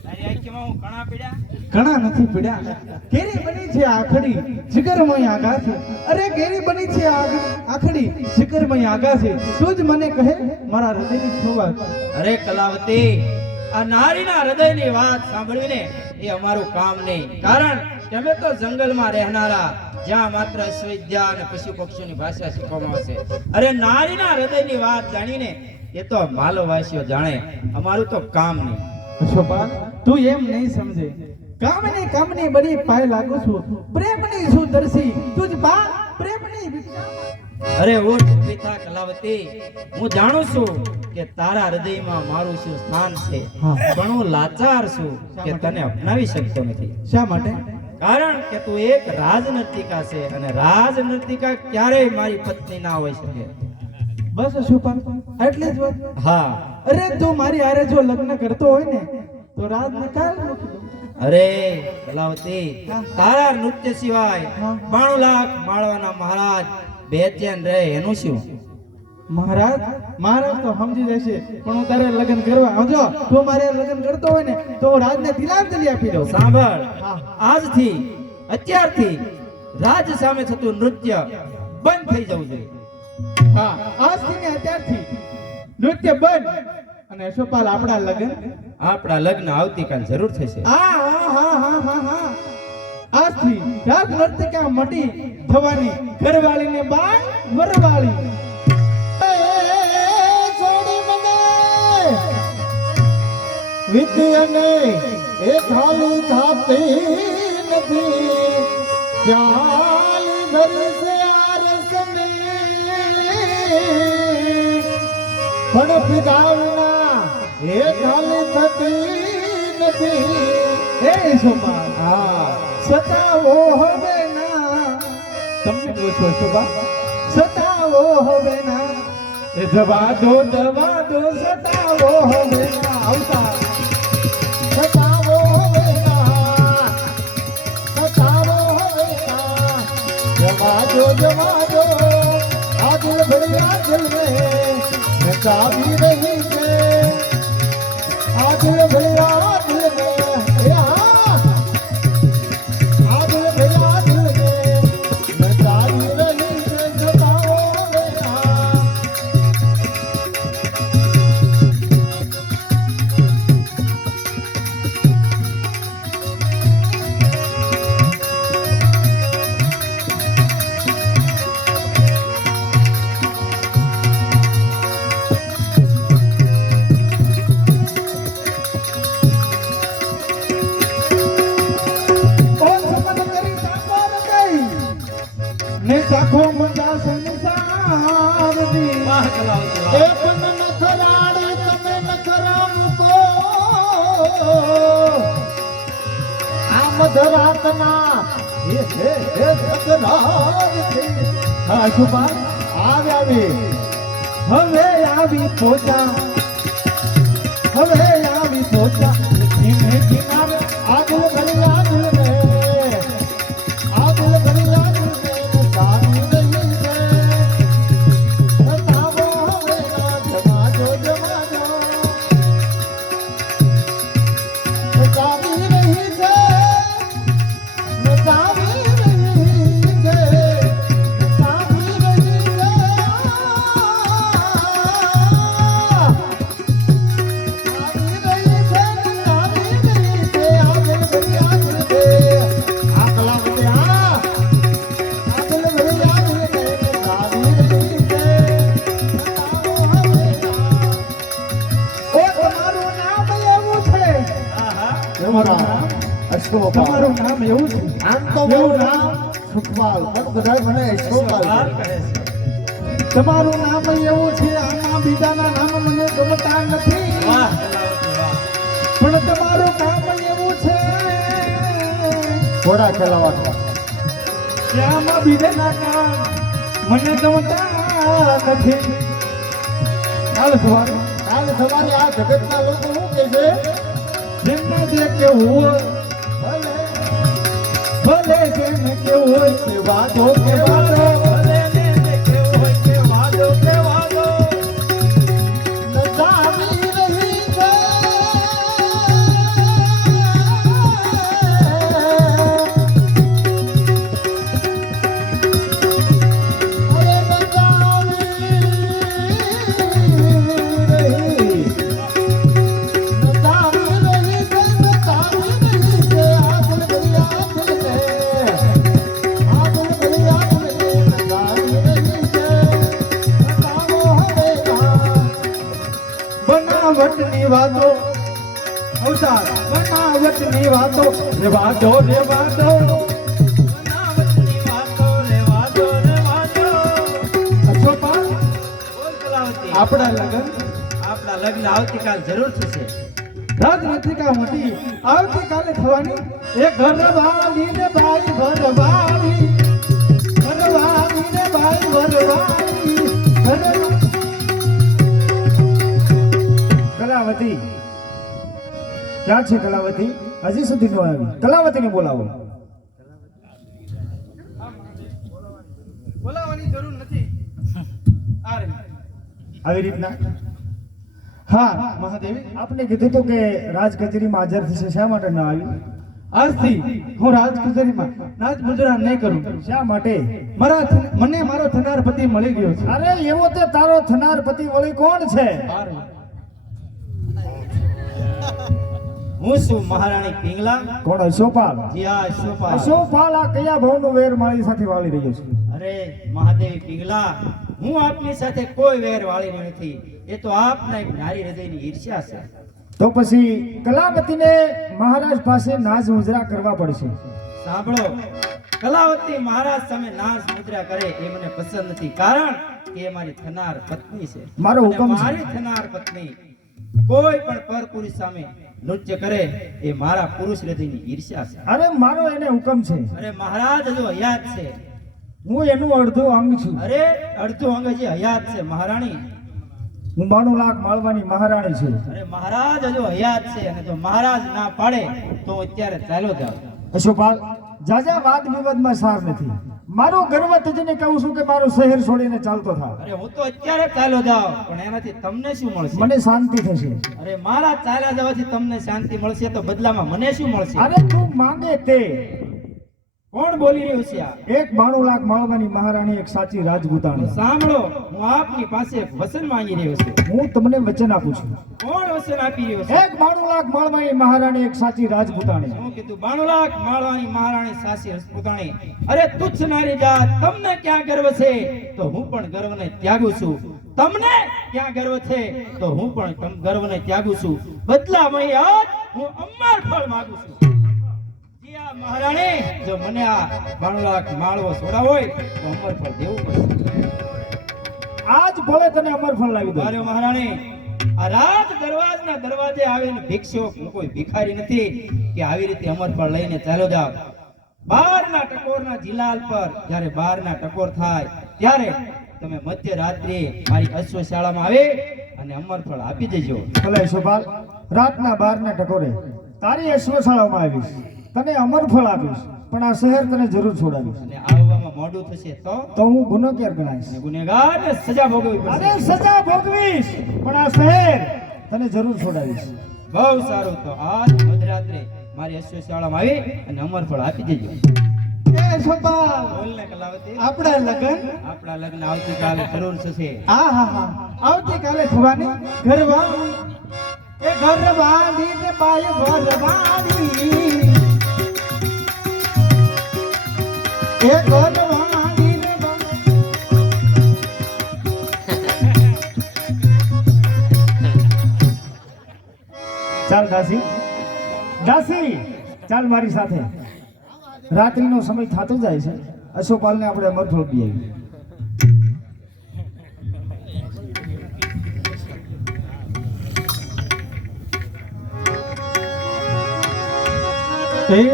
તારી આંખમાં હું ઘણા પીડ્યા ઘણા નથી પડ્યા. કેરી બની છે આખડી જીગરમય આગા છે. અરે કેરી બની છે આખડી જીગરમય આગા છે. તું જ મને કહે મારા હૃદયની શું વાત? અરે કલાવતી, આ નારીના હૃદયની વાત સાંભળવીને એ અમારું કામ નહીં. કારણ કે અમે તો જંગલમાં રહેનારા, જ્યાં માત્ર અશ્વવિદ્યા અને પશુ પક્ષીઓની ભાષા શીખવામાં આવશે. અરે નારીના હૃદયની વાત જાણીને એ તો માલવાસીઓ જાણે, અમારું તો કામ નહીં. અશોપા, તું એમ નહીં સમજે. કામની બની પાય લાગુ છું. પ્રેમની શું દર્શી તુજ બા પ્રેમની ભિક્ષા. અરે ઉઠ ઊભી થા કલાવતી. હું જાણું છું કે તારા હૃદયમાં મારું શું સ્થાન છે, પણ હું લાચાર છું કે તને અપનાવી શકતો નથી. શા માટે? કારણ કે તું એક રાજનર્તિકા છે, અને રાજનર્તિકા ક્યારેય મારી પત્ની ના હોઈ શકે. બસ અશોપા, આટલી જ વાત? હા. અરે તું મારી હારે જો લગ્ન કરતો હોય ને તો રાત નિકાલ મૂકી દઉં. અરે કલાવતી, તારા નૃત્ય સિવાય 92 લાખ માળવાના મહારાજ બેચેન રહે એનું શું? મહારાજ તો સમજી જશે, પણ હું તારે લગ્ન કરવા જો તું મારે લગ્ન કરતો હોય ને તો રાજને તિલાંજલિ આપી દઉં. સાંભળ, આજથી અત્યારથી રાજ સામે થતું નૃત્ય બંધ થઈ જવું જોઈએ. હા, આજથી ને અત્યારથી નૃત્ય બંધ. અને અશોપાલ, આપણા લગ્ન આવતીકાલ જરૂર થશે. હા. આજથી રાગ નર્તિકા મટી થવાની, ઘરવાળીને બાય વરવાળી. વિદ્યાને એ ખાલી થાતી નથી, પ્યાલી ભરી છે આરસ મેં, પણ પિતાના એ ખાલી થતી નથી. એ શોભા, સતાવો હવે ના, તમને કહું છું શોભા, સતાવો હવે ના, એ જવા દો સતાવો હવે ના. આવતા સતાવો હવે ના, સતાવો હવે ના, જવા દો આ દિલ ભરી આ દિલ ને ચાવી રહી છે, આ દિલ ભરી આ દિલ ને આ દિલ ભરી આ દિલ ને ચાવી રહી છે. સતાવો હવે ના. ને ચાખો મજા સંસાર દી. વાહ કલાવતી, એ પણ નખરાડી તમે નખરા મૂકો, આ મધરાતના એ મધરાતથી. હા શુભા, આવી હવે આવી પોતા, ધીમે કિનારે આગળ ભરી આગળ ને આગળ ભરી આગળ ને ચાવી રહી છે. સતાવો હવે ના, જમાજો ચાવી રહી છે, ચાવી રહી છે, ચાવી રહી છે. તમારું નામ એવું છે? આમ તો મારું નામ સુખપાલ, પણ બધા મને અશોપાલ વાહ કહે. કહે છે. તમારું નામ એવું છે, આમાં બીજાના નામ મને ગમતા નથી. વાહ કલાવતી, વાહ. પણ તમારું કામ એવું છે ઘોડા ચલાવવાનું. કે આમાં બીજાના કામ મને ગમતા નથી. કાલ સવારે કાલ સવારે આ જગતના લોકો શું કહે છે? જેમને જે કેવું હોય, ભલે જેને કેવું હોય તે વાતો કે વાતો, ભલે ને કેવું હોય કે વાદો કે વાદો. નચાવ રેવા દો રેવા દો રેવા દો બનાવટની વાતો રેવા દો રેવા દો. અશોકપાલ, બોલ કલાવતી. આપણા લગ્ન આપણા લગ્ન આવતીકાલ જરૂર થશે. રાજનીતિકા મોટી આવતીકાલે થવાની એ ઘરવાળી ને બાઈ ઘરવાળી ઘરવાળી ને બાઈ ઘરવાળી કલાવતી ક્યાં છે કલાવતી? હજી સુધી ન આવી. કલાવતીને બોલાવો. બોલાવવાની જરૂર નથી. આ રહી. આવી રીતના હા મહાદેવી, આપને કીધું હતું કે રાજ કચેરીમાં હાજર થશે, શા માટે ન આવી? આજથી હું રાજ કચેરીમાં નાચ મુજરા નહીં કરું. શા માટે? મને મારો થનાર પતિ મળી ગયો છે. અરે એવો તે તારો થનાર પતિ વળી કોણ છે? આ રહી. હું શું મહારાણી પિંગલા? કોણ? અશોકપાલ. જી હા, અશોકપાલ. અશોકપાલ આ કયા ભાવનો વેર મારી સાથે વાળી રહ્યો છે? અરે મહાદેવી પિંગલા, હું આપની સાથે કોઈ વેર વાળીને નથી. એ તો આપના એક નારી હૃદયની ઈર્ષ્યા છે. તો પછી કલાવતીને મહારાજ પાસે નાજ મુજરા કરવા પડશે. સાંભળો, કલાવતી મહારાજ સામે નાશ મુદ્રા કરે એ મને પસંદ નથી, કારણ કે એ મારી થનાર પત્ની છે. મારો અને હુકમ છે. મારી થનાર પત્ની કોઈ પણ પરપુરુષ સામે નૃત્ય કરે એ મારા પુરુષ હૃદયની ઈર્ષ્યા છે. અરે મારો એને હુકમ છે. અરે મહારાજ હજુ હયાત છે. હું એનું અડધો અંગ છું. અરે અડધું અંગ હજી હયાત છે મહારાણી. હું 92 લાખ માળવાની મહારાણી છું. અરે મહારાજ હજુ હયાત છે, અને જો મહારાજ ના પાડે તો હું અત્યારે ચાલ્યો જાઉં. અશોકપાલ, જાજા વાદ વિવાદમાં સાર નથી. મારો ગર્વ તજીને કહું છું કે મારું શહેર છોડીને ચાલતો થાવ. અરે હું તો અત્યારે ચાલ્યો જાઉં, પણ એનાથી તમને શું મળશે? મને શાંતિ થશે. અરે મારા ચાલ્યા જવાથી તમને શાંતિ મળશે, તો બદલામાં મને શું મળશે? અરે તું માંગે તે. કોણ બોલી રહ્યું છે આ? એક 92 લાખ માળવાની મહારાણી, એક સાચી તો રાજપૂતાણી. સાંભળો, હું આપની પાસે એક વચન માંગી રહ્યો છું. હું તમને વચન આપું છું. કોણ વચન આપી રહ્યો છે? એક 92 લાખ માળવાની મહારાણી, એક સાચી રાજપૂતાણી. શું કીધું? 92 લાખ માળવાની મહારાણી સાસી રસપૂતાણી. અરે તુચ્છ નારી જાત, તમને ક્યાં ગર્વ છે? તો હું પણ ગર્વને ત્યાગું છું. તમને ક્યાં ગર્વ છે? તો હું પણ ગર્વને ત્યાગું છું. બદલામાં યાદ હું અમર ફળ માંગુ છું. જી આ મહારાણી, જો મને આ 92 લાખ માળવો છોડાવો હોય તો અમર ફળ દેવું પડશે. આજ ભલે તને અમરફળ લાવી દઉં. અરે મહારાણી, આ રાજ દરવાજના દરવાજે આવીને ભિક્ષુક, હું કોઈ ભિખારી નથી કે આવી રીતે અમરફળ લઈને ચાલ્યો જાવ. બારના ટકોરના જિલાલ પર જ્યારે બારના ટકોર થાય ત્યારે તમે મધ્યરાત્રિએ મારી અશ્વશાળામાં આવે અને અમરફળ આપી દેજો. ભલે અશોકપાલ, રાતના 12 ને ટકોરે તારી અશ્વશાળામાં આવીશ, તને અમરફળ આપીશ, પણ આ શહેર તને જરૂર છોડાવીશ. અને આવવામાં મોડું થશે તો તો હું ગુનેગાર ગણાઈશ. અને ગુનેગારને સજા ભોગવવી પડશે. અરે સજા ભોગવીશ, પણ આ શહેર તને જરૂર છોડાવીશ. બહુ સારું, તો આજ મધ્યરાત્રે મારી અશ્વશાળામાં આવી અને અમરફળ આપી દેજો. એ અશોકપાલ, બોલને કલાવતી. આપણા લગ્ન આપણા લગ્ન આવતીકાલે જરૂર થશે. હા આવતીકાલે થવાની ઘરવાળી એ ઘરવાળી ને બાઈ ઘરવાળી એ ઘરવાળી ને ચાલ દાસી, દાસી ચાલ મારી સાથે. રાત્રિનો સમય થતો જાય છે. અશોકપાલને આપણે અમરફળ પી આવી.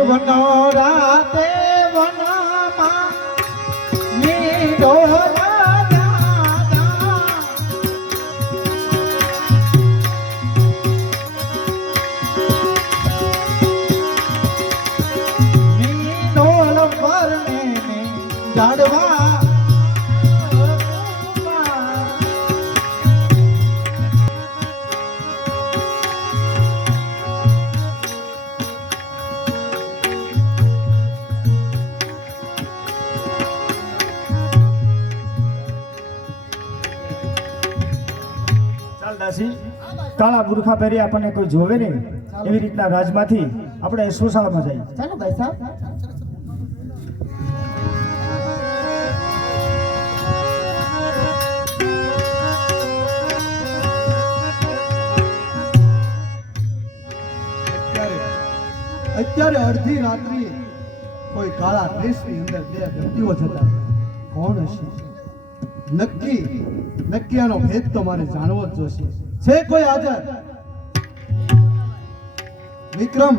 વનો રાતે વનમાં નીડો જાડવા ચાલ દાસી, કાળા બુરખા પહેરી આપણને કોઈ જોવે નહીં એવી રીતના રાજમાંથી આપણે અશ્વશાળામાં જઈએ. ચાલો ભાઈ સાહેબ. અડધી રાત્રિ કોઈ કાળા ડ્રેસની અંદર બે વ્યક્તિઓ જતા કોણ હશે? નક્કી આનો ભેદ તો મારે જાણવો જ જોશે. છે કોઈ હાજર? વિક્રમ,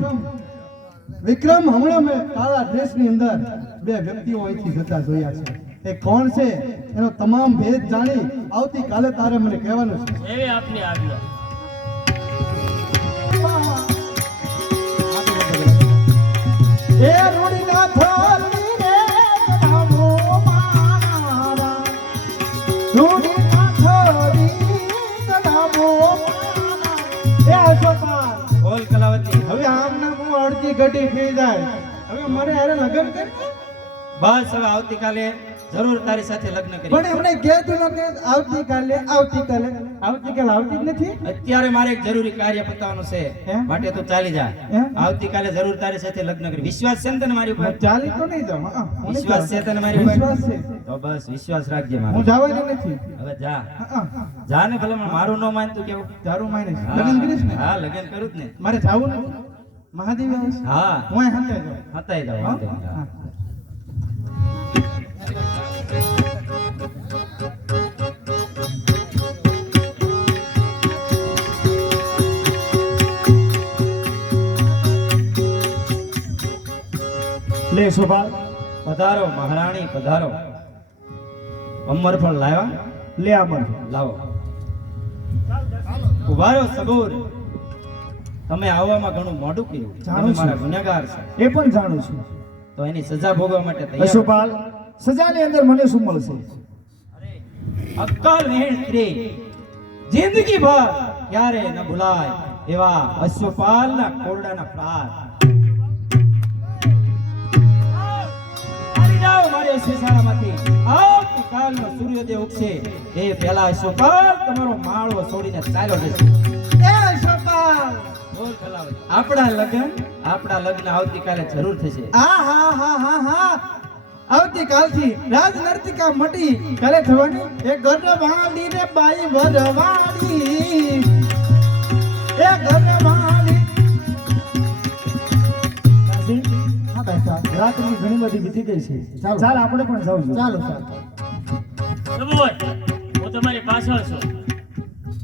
હમણાં મેં કાળા ડ્રેસની અંદર બે વ્યક્તિઓ અહીંથી જતા જોયા છે. એ કોણ છે એનો તમામ ભેદ જાણી આવતીકાલે તારે મને કહેવાનું છે. એવી આપની આજ્ઞા. એ રૂડીના થોરી રે નામો મારા રૂડીના થોરી નામો મારા. એ અશોકપાલ, બોલ કલાવતી. હવે આમના હું અડધી ઘટી થઈ જાય. હવે મારે હારે લગ્ન કરી. બસ હવે આવતીકાલે જરૂર તારી સાથે લગ્ન કરી. પણ એમને કહેતું ન કે આવતીકાલે આવતી જ નથી. અત્યારે મારે એક જરૂરી કાર્ય પતાવવાનું છે હે? માટે તું ચાલી જા. હે? આવતીકાલે જરૂર તારી સાથે લગ્ન કરી. વિશ્વાસ છે ને તને મારી ઉપર? ચાલી તો નહીં જાઉં. હા, હું નહીં વિશ્વાસ છે જાઉં. તને મારી ઉપર? વિશ્વાસ છે. તો બસ વિશ્વાસ રાખજે હું મારો. જવાની નથી. હવે જા. હા, જા ને ભલે મારું ન માનતું કેવું? તારું માને છે. હા, લગ્ન કરીશ ને? હા લગ્ન કરું જ ને. મારે જાવું નથી. મહાદેવ આવે છે. હા હું અહીં હંતાઈ જાઉં. હતાઈ દઉં હા? વાંધો નહીં. હા. લે શોભા, પધારો મહારાણી પધારો. અમરફળ લાવ્યા? લે અમર. લાવો. ઉભારો સબૂર. તમે આવવામાં ઘણું મોડું કર્યું. જાણું તમે મારા છું. ગુનેગાર છો. એ પણ જાણું છું. તો એની સજા ભોગવવા માટે તૈયાર. અશોકપાલ, સજાની અંદર મને શું મળશે? અક્કલ વિહીન સ્ત્રી જિંદગી ભર ક્યારે ન ભૂલાય એવા અશ્વપાલના કોરડાના પ્રાર. આવી જાઓ મારી અશ્વશાળામાંથી. આવતીકાલનો સૂર્યોદય ઉગશે એ પહેલા અશ્વપાલ તમારો માળો છોડીને ચાલ્યો જશે. એ અશોકપાલ! બોલ કલાવતી. આપણા લગ્ન આવતીકાલે જરૂર થશે. હા. આવતીકાલથી રાજ નર્તિકા મટી કાલે થવાની. એ ગરવાડી રે બાઈ વરવાડી, એ ગરવાડી. હા ભાઈ સાહેબ, રાતની ઘણી બધી વીતી ગઈ છે. ચાલ આપણે પણ જાઉં છું. ચાલો. સબોય, હું તમારી પાછળ છું.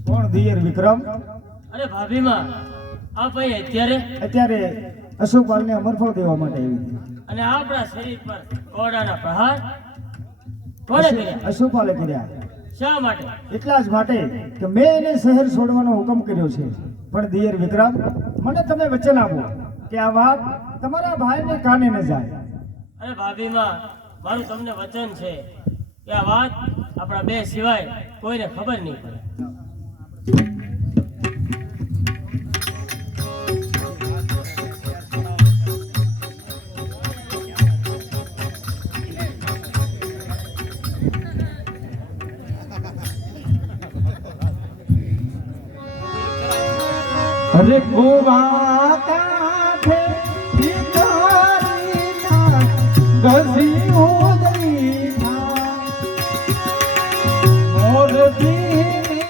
કોણ દિયર વિક્રમ? અરે ભાભીમાં આ ભાઈ અત્યારે અશોકપાલને અમરફળ દેવા માટે આવી હતી. અને આપણા શરીર પર કોડાના પ્રહાર કોણે કર્યા? અશોકપાલે કર્યા. શા માટે? એટલા જ માટે કે મેં એને શહેર છોડવાનો હુકમ કર્યો છે. પણ દિયર વિક્રમ, મને તમે વચન આપો કે આ વાત તમારા ભાઈને કાને ન જાય. અરે ભાભીમાં, મારું તમને વચન છે કે આ વાત આપણા બે સિવાય કોઈને ખબર નહીં પડે. અરે ગોવા કાંઠે ભિખારી ના ગઝી ઉદરી ના મોરબીની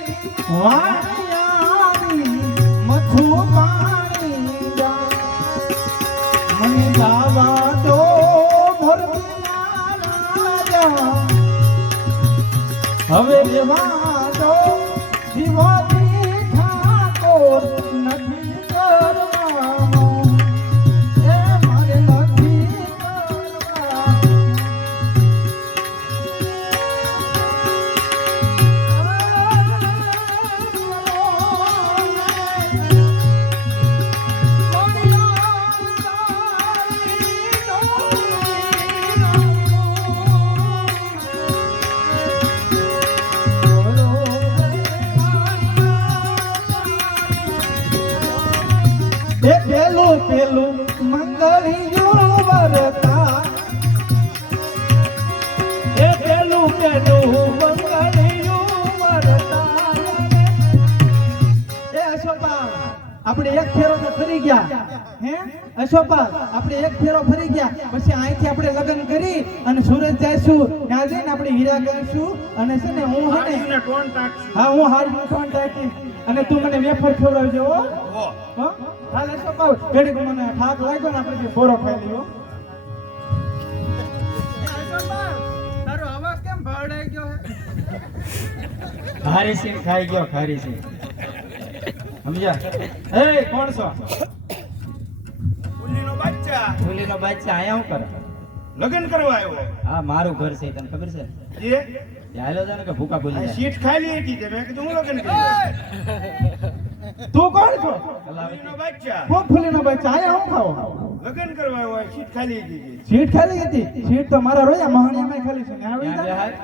વાણિયાની મથું પાણી જા. મને જાવા દો મોરબીના રાજા, હવે રેવા દો શિવાજી ઠાકોર. નથી કરવાનો એ મારે નથી કરવાનો. એ પેલું મંગળિયું વરતા, એ પેલું મંગળિયું વરતા. એ અશોકપાલ, આપણે એક ફેરો તો ફરી ગયા. હે અશોકપાલ, આપણે એક ફેરો ફરી ગયા. પછી અહીંથી આપણે લગ્ન કરી અને સુરત જઈશું. ત્યાં જઈને આપણે હીરા કરીશું અને છે ને હું હા હું હારી ટોન ટાંકી અને તું મને વેફર ખવડાવજો હો ઓ હો? હાલ અશોકભાઈ ઘડીક મને થાક લાગ્યો ને આપણે બોરો ખાઈ લઈએ હો. તારો અવાજ કેમ ભાવડાઈ ગયો હે? ખારી સિંહ ખાઈ ગયો ખારી સિંહ સમજ્યા એ કોણ છો ઉલ્લીનો બચ્ચા ફૂલીનો બાદશાહ આયા હું કરે લગ્ન કરવા આવ્યો હા મારું ઘર છે તને ખબર છે જે હાલો જાને કે ભૂકા બોલી જાય સીટ ખાલી હતી તે મેં કીધું હું લગ્ન કર્યું તું કોણ છો? ઉલ્લીનો બચ્ચા કોણ ફૂલીનો બચ્ચા આયા હું ખાવો? લગ્ન કરવા આવ્યો સીટ ખાલી હતી સીટ ખાલી હતી. સીટ તો મારા રોયા મહાણિયામાં ખાલી છે ને આવી ત્યાં જા. બેહાય.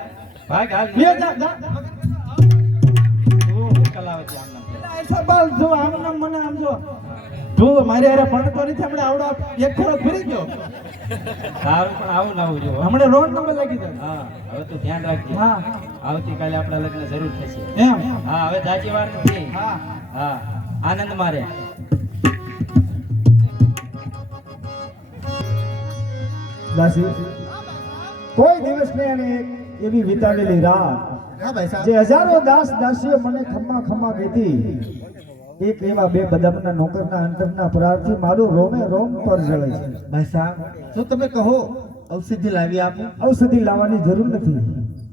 ભાગ હાલ બે જા જા. તું હું કલાવતી આમ નામ એટલે આયશા બાલ જો આમ નામ મને આમ જો તું મારી હારે ભણતો નથી હમણાં આવડો એક ખોરો ફરી ગયો તારું પણ આવું નવું જો હમણાં રોડ નંબર લાગી જાય. હા હવે તું ધ્યાન રાખજે હા આવતીકાલે આપણા લગ્ન જરૂર થશે એમ હા હવે જાજી વાર નથી હા હા આનંદ મારે દાસી કોઈ દિવસ ને અને એવી વિતાવેલી રાત હા ભાઈ સાહેબ જે હજારો દાસ દાસીઓ મને ખમ્મા ખમ્મા કહેતી એક એવા બે બદામના નોકરના અંતરના પ્રારથી મારું રોમે રોમ પર જળે છે. ભાઈ સાહેબ શું તમે કહો ઔષધિ લાવી આપો ઔષધિ લાવવાની જરૂર નથી,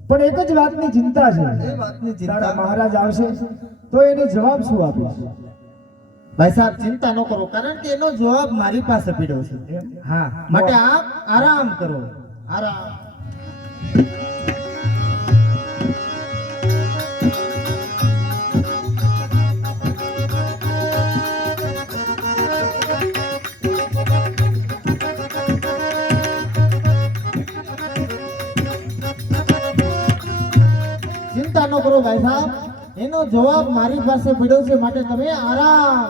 પણ એક જ વાતની ચિંતા છે. એ વાતની ચિંતા? તારા મહારાજ આવશે તો એનો જવાબ શું આપીશ? ભાઈ સાહેબ ચિંતા ન કરો કારણ કે એનો જવાબ મારી પાસે પીડ્યો છે. હા માટે આપ આરામ કરો આરામ. ચિંતા ન કરો ભાઈ સાહેબ એનો જવાબ મારી પાસે પડ્યો છે માટે તમે આરામ.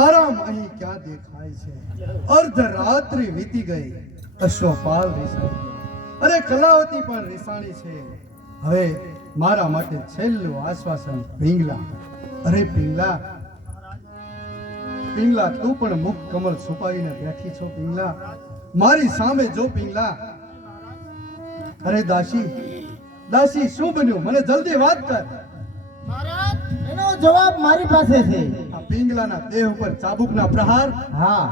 આરામ અહીં ક્યાં દેખાય છે? અર્ધ રાત્રિ વીતી ગઈ, અશ્વપાલ રિસાણી ગયો. અરે કલાવતી પણ રિસાણી છે. હવે મારા માટે છેલ્લું આશ્વાસન પિંગલા. અરે પિંગલા, પિંગલા તું પણ મુખ કમળ છુપાવીને બેઠી છો પિંગલા. મારી સામે જો પિંગલા. અરે દાસી, દાસી શું બન્યું? મને જલ્દી વાત કર. મહારાજ એનો જવાબ મારી પાસે છે. આ પિંગલાના દેહ ઉપર ચાબુકના પ્રહાર. હા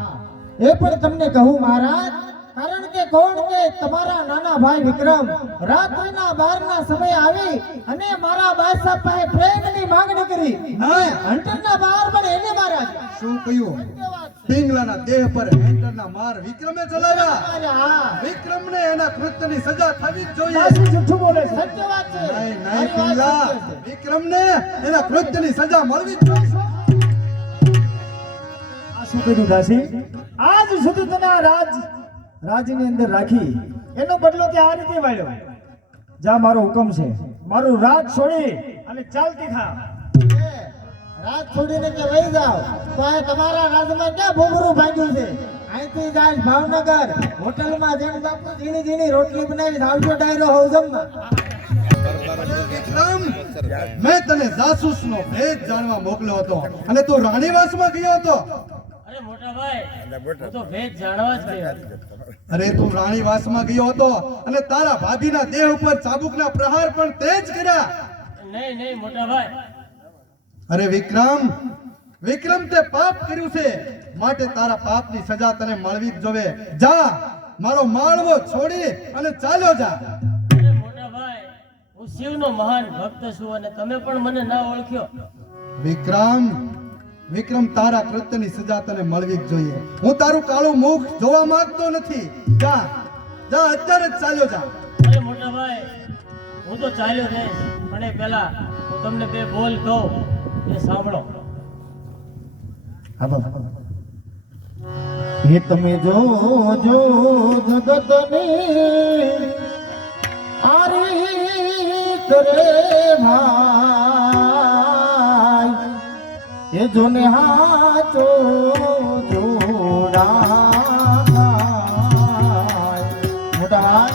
એ પણ તમને કહું મહારાજ કારણ કે કોણ કે તમારા નાના ભાઈ વિક્રમ રાત્રિના 12 ના સમયે આવી અને મારા બાદશાહ પાસે પ્રેમની માંગણી કરી અને હંટરના બાર પણ એને માર્યા છે. શું કહ્યું? પિંગલાના દેહ પર હેન્ટરના માર વિક્રમે ચલાવ્યા. હા વિક્રમને એના કૃત્યની સજા થવી જ જોઈએ. દાસી જૂઠું બોલે છે. સત્ય વાત છે. નહીં નહીં મારી વાત પિંગલા, સત્ય છે. વિક્રમને એના કૃત્યની સજા મળવી જ જોઈએ. આ શું કર્યું દાસી? આજ સુધી તને આ રાજની અંદર રાખી એનો બદલો તે આ રીતે વાળ્યો. જા મારો હુકમ છે, મારું રાજ છોડી અને ચાલતી થા. રાત છોડીને કે વહી જાઓ તો આ તમારા રાજમાં ક્યાં ભૂમરું ભાગ્યું છે? અહીંથી જાય ભાવનગર હોટલમાં જઈને બાપુ ઝીણી ઝીણી રોટલી બનાવી આવજો ડાયરો હોવ જમવા. વિક્રમ, મેં તને જાસૂસનો ભેદ જાણવા મોકલ્યો હતો અને તું રાણીવાસમાં ગયો હતો. અરે મોટા ભાઈ હું તો ભેદ જાણવા જ ગયો. અરે તું રાણીવાસમાં ગયો હતો અને તારા ભાભીના દેહ ઉપર ચાબુકના પ્રહાર પણ તે જ કર્યા. નહીં નહીં મોટા ભાઈ અરે વિક્રમ, વિક્રમ તે પાપ કર્યું છે માટે તારા પાપની સજા તને મળવી જ જોવે. જા મારો માળવો છોડી અને ચાલ્યો જા. અરે મોટા ભાઈ હું શિવનો મહાન ભક્ત છું અને તમે પણ મને ના ઓળખ્યો. વિક્રમ, વિક્રમ તારા કૃત્યની સજા તને મળવી જ જોઈએ. હું તારું કાળું મુખ જોવા માંગતો નથી. જા જા અત્યારે જ ચાલ્યો જા. અરે મોટા ભાઈ હું તો ચાલ્યો જઈશ પણ એ પહેલા હું તમને બે બોલ કહું એ સાંભળો. હે તમે જો જગતની આરી કરે ભાઈ એ જોને હાચો જોડા મોટા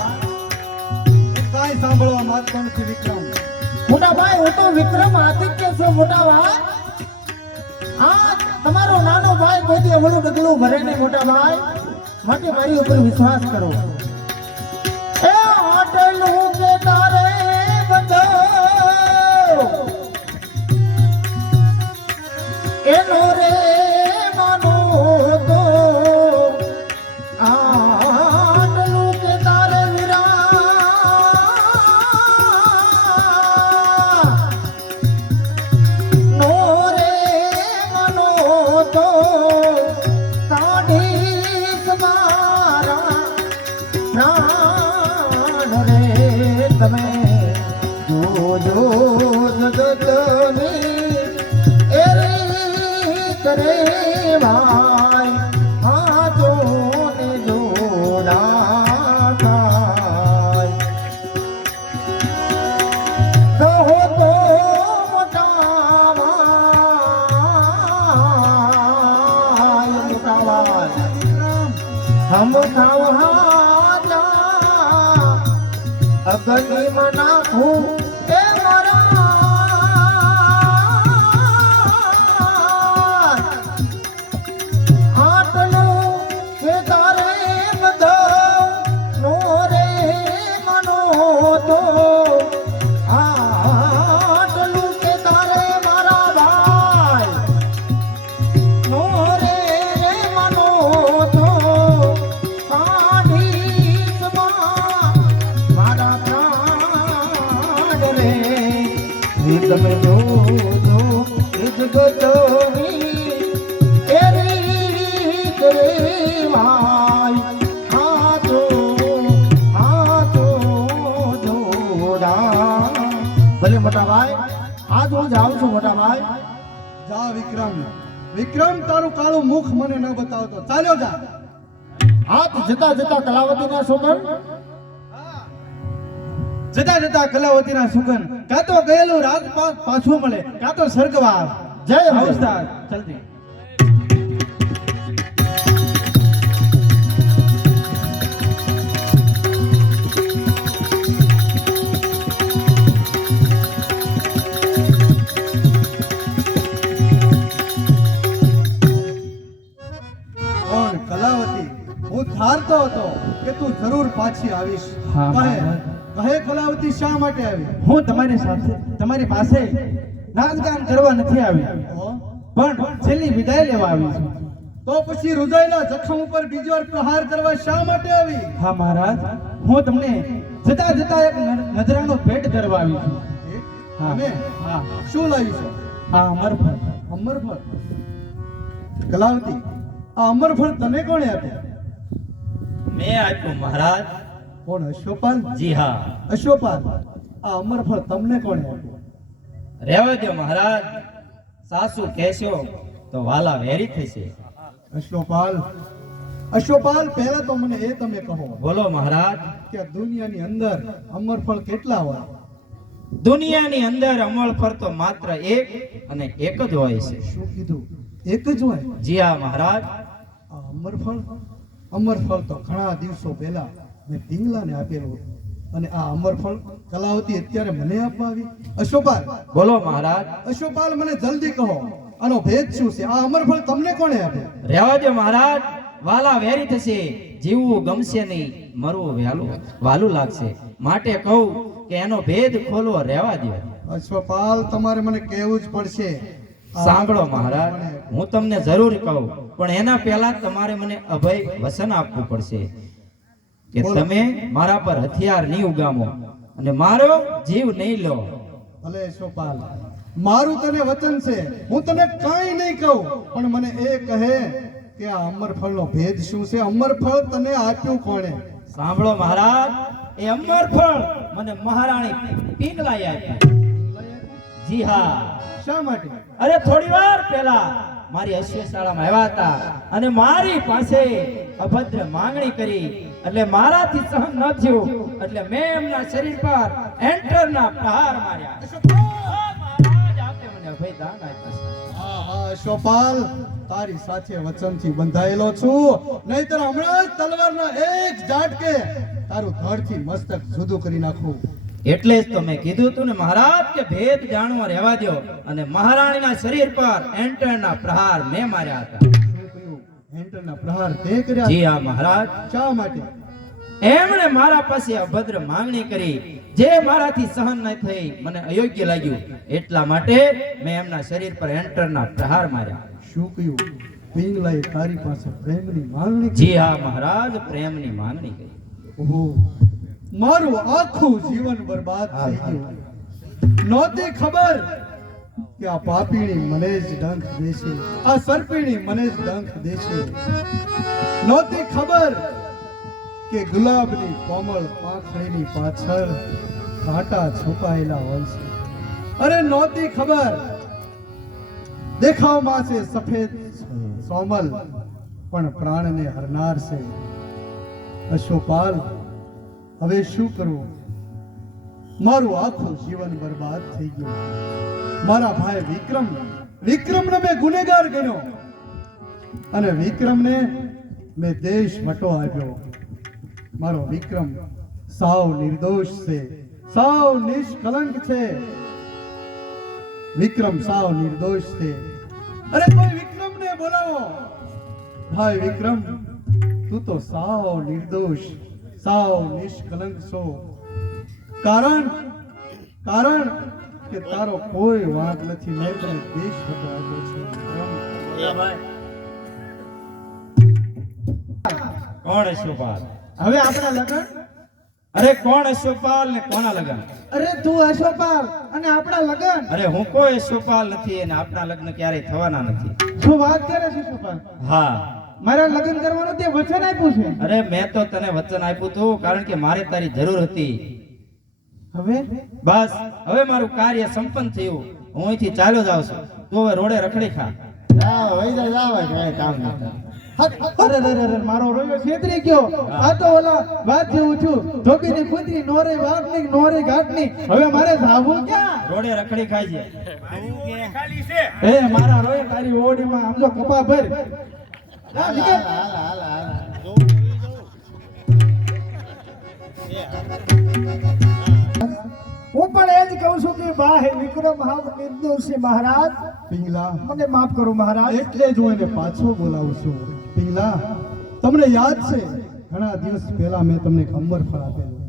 કાંઈ સાંભળવા માંગતો નથી વિક્રમ. મોટા ભાઈ હું તો વિક્રમ આદિત્ય છું. મોટા ભાઈ આ તમારો નાનો ભાઈ કોઈ અમલું ડગલું ભરે નહીં મોટા ભાઈ માટે મારી ઉપર વિશ્વાસ કરો. એ હોટલ હું કે તારે બધા એનો રે માનો તો આટલું કે તારે વિરા નો રે માનો તો કાઢીશ મારા પ્રાણ રે તમે જોજો જગતની કરે ભાઈ હાથો ને જોડા થાય કહો તો મોટા ભાઈ હમ ખાવ હાજા અગની માં નાખું એ મારા તમે જોજો જગતની એરી કરે ભાઈ હાથો જોડા ભલે મોટા ભાઈ આજ હું જાઉં છું મોટા ભાઈ જા વિક્રમ, વિક્રમ તારું કાળું મુખ મને ન બતાવતો, ચાલ્યો જા. હાથ જતા જતા કલાવતીના સોગન જતા જતા કલાવતીના સુગન કાં તો ગયેલું રાજપાટ પાછું મળે કાં તો સ્વર્ગવાસ. જય અંબે. અવસ્થા જલ્દી. પણ કલાવતી, હું ધારતો હતો કે તું જરૂર પાછી આવીશ. હા, કહે મહારાજ. કહે કલાવતી શા માટે આવી? હું તમારી પાસે નાચગાન કરવા નથી આવી, તો? પણ છેલ્લી વિદાય લેવા આવી છું. તો પછી રુદયના જખમ ઉપર બીજી વાર પ્રહાર કરવા શા માટે આવી? હા મહારાજ, હું તમને જતા જતા એક નજરાનો ભેટ કરવા આવી છું. હા. અને હા, શું લાવીશું? આ અમરફળ. અમરફળ. કલાવતી, આ અમરફળ તને કોણે આપ્યા? મેં આપ્યું મહારાજ. કોણ? અશ્વપાલ? જી હા. અશ્વપાલ, આ અમરફળ તમને કોણે આપ્યું? રહેવા દો મહારાજ, સાસુ કહેશો તો વાલા વેરી થશે. અશ્વપાલ, અશ્વપાલ, પહેલા તો મને એ તમે કહો બોલો મહારાજ. કે આ દુનિયાની અંદર અમરફળ કેટલા હોય? દુનિયાની અંદર અમરફળ તો માત્ર એક અને એક જ હોય છે. શું કીધું? એક જ હોય? જી હા મહારાજ. આ અમરફળ, અમરફળ તો ઘણા દિવસો પહેલા મેં પિંગલાને આપેલું, અને આ અમરફળ કલાવતી અત્યારે મને આપવા આવી? અશ્વપાલ, બોલો મહારાજ. અશ્વપાલ, મને જલ્દી કહો આનો ભેદ શું છે? આ અમરફળ તમને કોણે આપ્યું? રહેવા દો મહારાજ, વાલા વેરી થશે. જીવવું ગમશે નહીં, મરવું વાલું લાગશે. માટે કહું કે એનો ભેદ ખોલવો રહેવા દો. અશ્વપાલ, તમારે મને કહેવું જ પડશે. સાંભળો મહારાજ, હું તમને જરૂર કહું, પણ એના પહેલા તમારે મને અભય વચન આપવું પડશે કે બોલો. તમે મારા પર હથિયાર નહીં ઉગામો અને મારો જીવ નહીં લો. ભલે અશ્વપાલ, મારું તને વચન છે, હું તને કાંઈ નહીં કહું, પણ મને એ કહે કે આ અમરફળનો ભેદ શું છે? અમરફળ તને આપ્યું કોણે? સાંભળો મહારાજ, એ અમરફળ મને મહારાણી પિંગલાએ આપ્યું. જી હા. શા માટે? અરે થોડી વાર પહેલા મારી અશ્વશાળામાં આવ્યા હતા અને મારી પાસે અભદ્ર માંગણી કરી, એટલે મારાથી સહન ન થયું, એટલે મેં એમના શરીર પર એન્ટરના પ્રહાર માર્યા. મહારાજ, આપે મને અભયદાન આપ્યું છે. હા, અશ્વપાલ, તારી સાથે વચનથી બંધાયેલો છું, નહીંતર હમણાં જ તલવારના એક ઝાટકે તારું ધડથી મસ્તક જુદું કરી નાખું. એટલે જ તો મેં કીધું તું ને મહારાજ કે ભેદ જાણવા રહેવા દો, અને મહારાણીના શરીર પર એન્ટરના પ્રહાર મેં માર્યા હતા. શું કર્યું? હેન્ટરના પ્રહાર તે કર્યા? જી હા મહારાજ. શા માટે? એમણે મારા પાસે અભદ્ર માંગણી કરી, જે મારાથી સહન ન થઈ મને અયોગ્ય લાગ્યું એટલા માટે મેં એમના શરીર પર એન્ટરના પ્રહાર માર્યા. શું કહ્યું? પિંગલાએ તારી પાસે પ્રેમની માંગણી કરી? જી હા મહારાજ, પ્રેમની માંગણી કરી. ઓહો, મારું આખું જીવન બરબાદ થઈ ગયું. નહોતી ખબર કે આ પાપીણી મને જ ડંખ દેશે, આ સર્પિણી મને જ ડંખ દેશે. નહોતી ખબર કે ગુલાબની કોમળ પાંખડીની પાછળ કાંટા છુપાયેલા હોય છે. અરે નહોતી ખબર દેખાવમાં છે સફેદ સોમલ પણ પ્રાણને હરનાર છે. અશ્વપાલ, હવે શું કરવું? મારું આખું જીવન બરબાદ થઈ ગયું. મારા ભાઈ વિક્રમને મેં ગુનેગાર ગણ્યો અને વિક્રમને મેં દેશ વટો આપ્યો. મારો વિક્રમ સાવ નિર્દોષ છે, સાવ નિષ્કલંક છે. વિક્રમ સાવ નિર્દોષ છે. અરે કોઈ વિક્રમને બોલાવો. ભાઈ વિક્રમ, તું તો સાવ નિર્દોષ, સાવ નિષ્કલંક છો. કારણ કે તારો કોઈ વાંક નથી. મેં તને દેશ વટો આપ્યો છે વિક્રમ. કોણ અશ્વપાલ? હવે આપણા લગન? અરે કોણ અશ્વપાલ ને કોના લગન? અરે તું અશ્વપાલ અને આપણા લગન? અરે હું કોઈ અશ્વપાલ નથી અને આપણા લગ્ન ક્યારેય થવાના નથી. શું વાત કરે છે અશ્વપાલ? હા, મારા લગ્ન કરવાનું તે વચન આપ્યું છે. અરે મેં તો તને વચન આપ્યું હતું કારણ કે મારે તારી જરૂર હતી. હવે બસ હવે મારું કાર્ય સંપન્ન થયું. હું અહીંથી ચાલ્યો જાઉં છું. તું હવે રોડે રખડી ખા. અરે મારો રોયો છેતરી ગયો. આ તો ઓલા વાત જેવું છું, ધોબીની કૂતરી નોરે વાઘની નોરે ઘાટની. હવે મારે જાવું ક્યાં? રોડે રખડી ખાજે. એ મારા રોય તારી ઓડીમાં આમ જો કપા ભર. જા, નીકળ. હું પણ એ જ કહું છું કે ભાઈ વિક્રમ હાવ નિર્દોષ છે મહારાજ. પિંગલા, મને માફ કરો મહારાજ. એટલે જ હું એને પાછો બોલાવું છું. પિંગલા, તમને યાદ છે ઘણા દિવસ પહેલા મેં તમને એક અમરફળ આપેલું.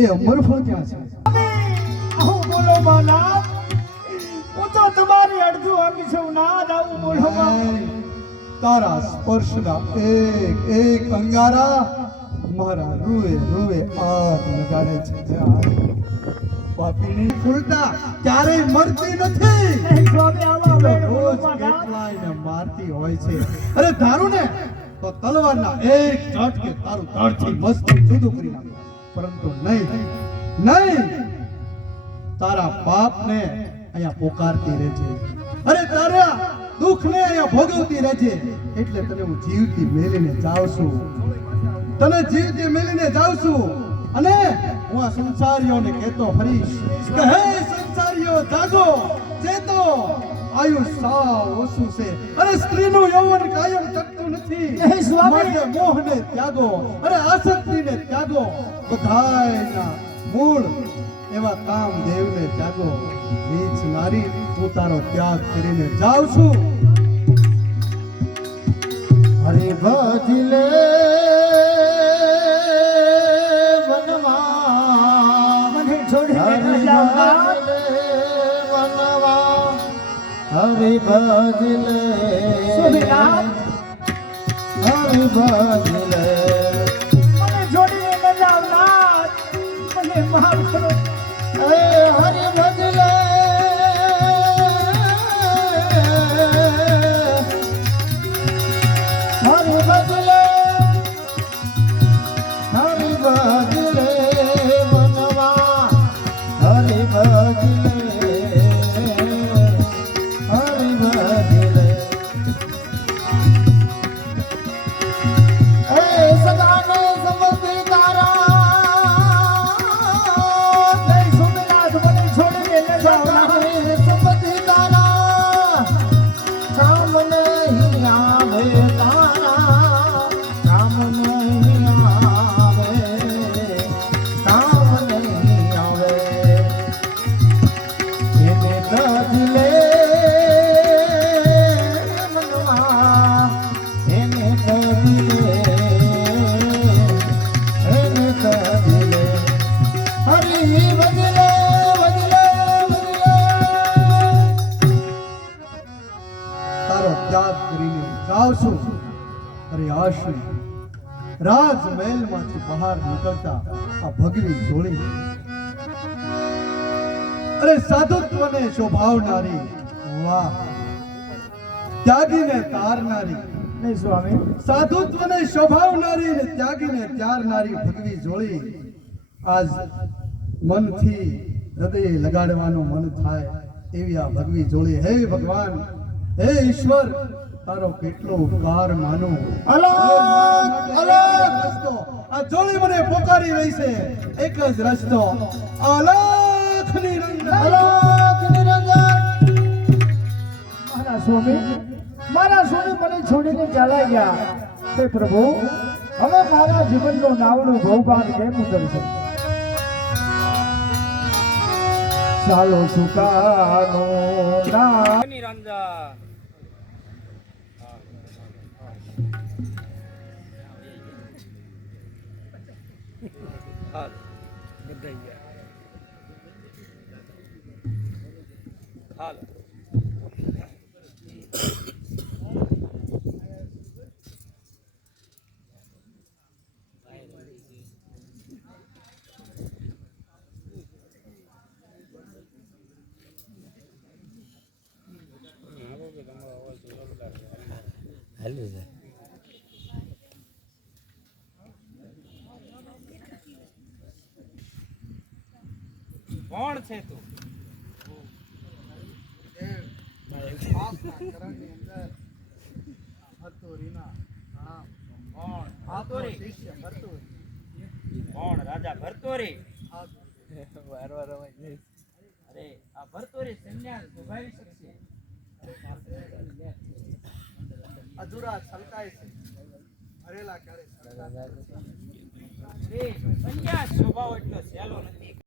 એ અમરફળ ક્યાં છે? આવું બોલો મહારાજ. હું તો તમારી અડધું આપી છું નાદ. આવું બોલો મહારાજ. તારા સ્પર્શના એક અંગારા મારા રૂએ આગ લગાડે છે. પાપીની ફૂલતા ક્યારેય મરતી નથી. સ્વામી આવા વેણ બોલો રોજ મહારાજ. કેટલાયને મારતી હોય છે. અરે ધારું ને તો તલવારના એક ઝટકે તારું ધડથી મસ્તક જુદું કરી નાખે. પરંતુ નહીં, તારા પાપને અહીંયા પોકારતી રહેજે. અરે તારા દુઃખને અહીંયા ભોગવતી રહેજે. એટલે તને હું જીવતી મેલીને જાઉં છું. અને હું આ સંસારીઓને કહેતો ફરીશ કે હે સંસારીઓ, જાગો, ચેતો. આયુષ સાવ ઓછું છે. અરે સ્ત્રીનું યૌવન કાયમ ટકતું નથી. નહીં સ્વામી. માટે મોહને ત્યાગો, અરે આસક્તિને ત્યાગો. બધાયના મૂળ એવા કામદેવને ત્યાગો. નીચ નારી, હું તારો ત્યાગ કરીને જાઉં છું. હરે ભજલે વનવા, મને છોડીને ન જાઓ નાથ. હરે ભજલે સુધીનાથ, હરે ભજલે મને છોડીને ન જાઓ નાથ. મને માફ કરો. હરે ભજલે હરે ભજલે હરે ભજલે વનવા, હરે ભજલે હરે ભજલે સદાને સમર્પિત તારા. જય સુધીનાથ, મને છોડીને ન જાઓ નાથ. સંપત્તિ તારા કામ નહીં આવે. તારા કામ નહીં આવે, કામ નહીં આવે. એને તજલે મનવા, એને તજલે, એને તજલે. હરી અરે આશી રાજમહેલમાંથી બહાર નીકળતા આ ભગવી જોડી અરે સાધુત્વને શોભાવનારી, વાહ, ત્યાગીને તારનારી, નહીં સ્વામી, સાધુત્વને શોભાવનારી ને ત્યાગીને ત્યારનારી ભગવી જોડી આજ મનથી હૃદય લગાડવાનું મન થાય એવી આ ભગવી જોડી. હે ભગવાન, હે ઈશ્વર, તારો કેટલો ઉપકાર માનું. અલગ અલગ રસ્તો આ જોડી મને પોકારી રહી છે, એક જ રસ્તો, અલખ નિરંજન. અલગ નિરંજન. મારા સ્વામી મને છોડીને ચાલ્યા ગયા. તે પ્રભુ, હવે મારા જીવનનો નાવડું ભવભાન કેમ ઉતરશે? ચાલો સુકાનો ના કોણ છે તું? કોણ? રાજા ભરતોરી. અરે આ ભરતોરી સંન્યાસ નિભાવી શકશે? અધૂરા છલકાય છે, હરેલા ક્યારે છલકાય? સંન્યાસ સ્વભાવ એટલો સહેલો નથી.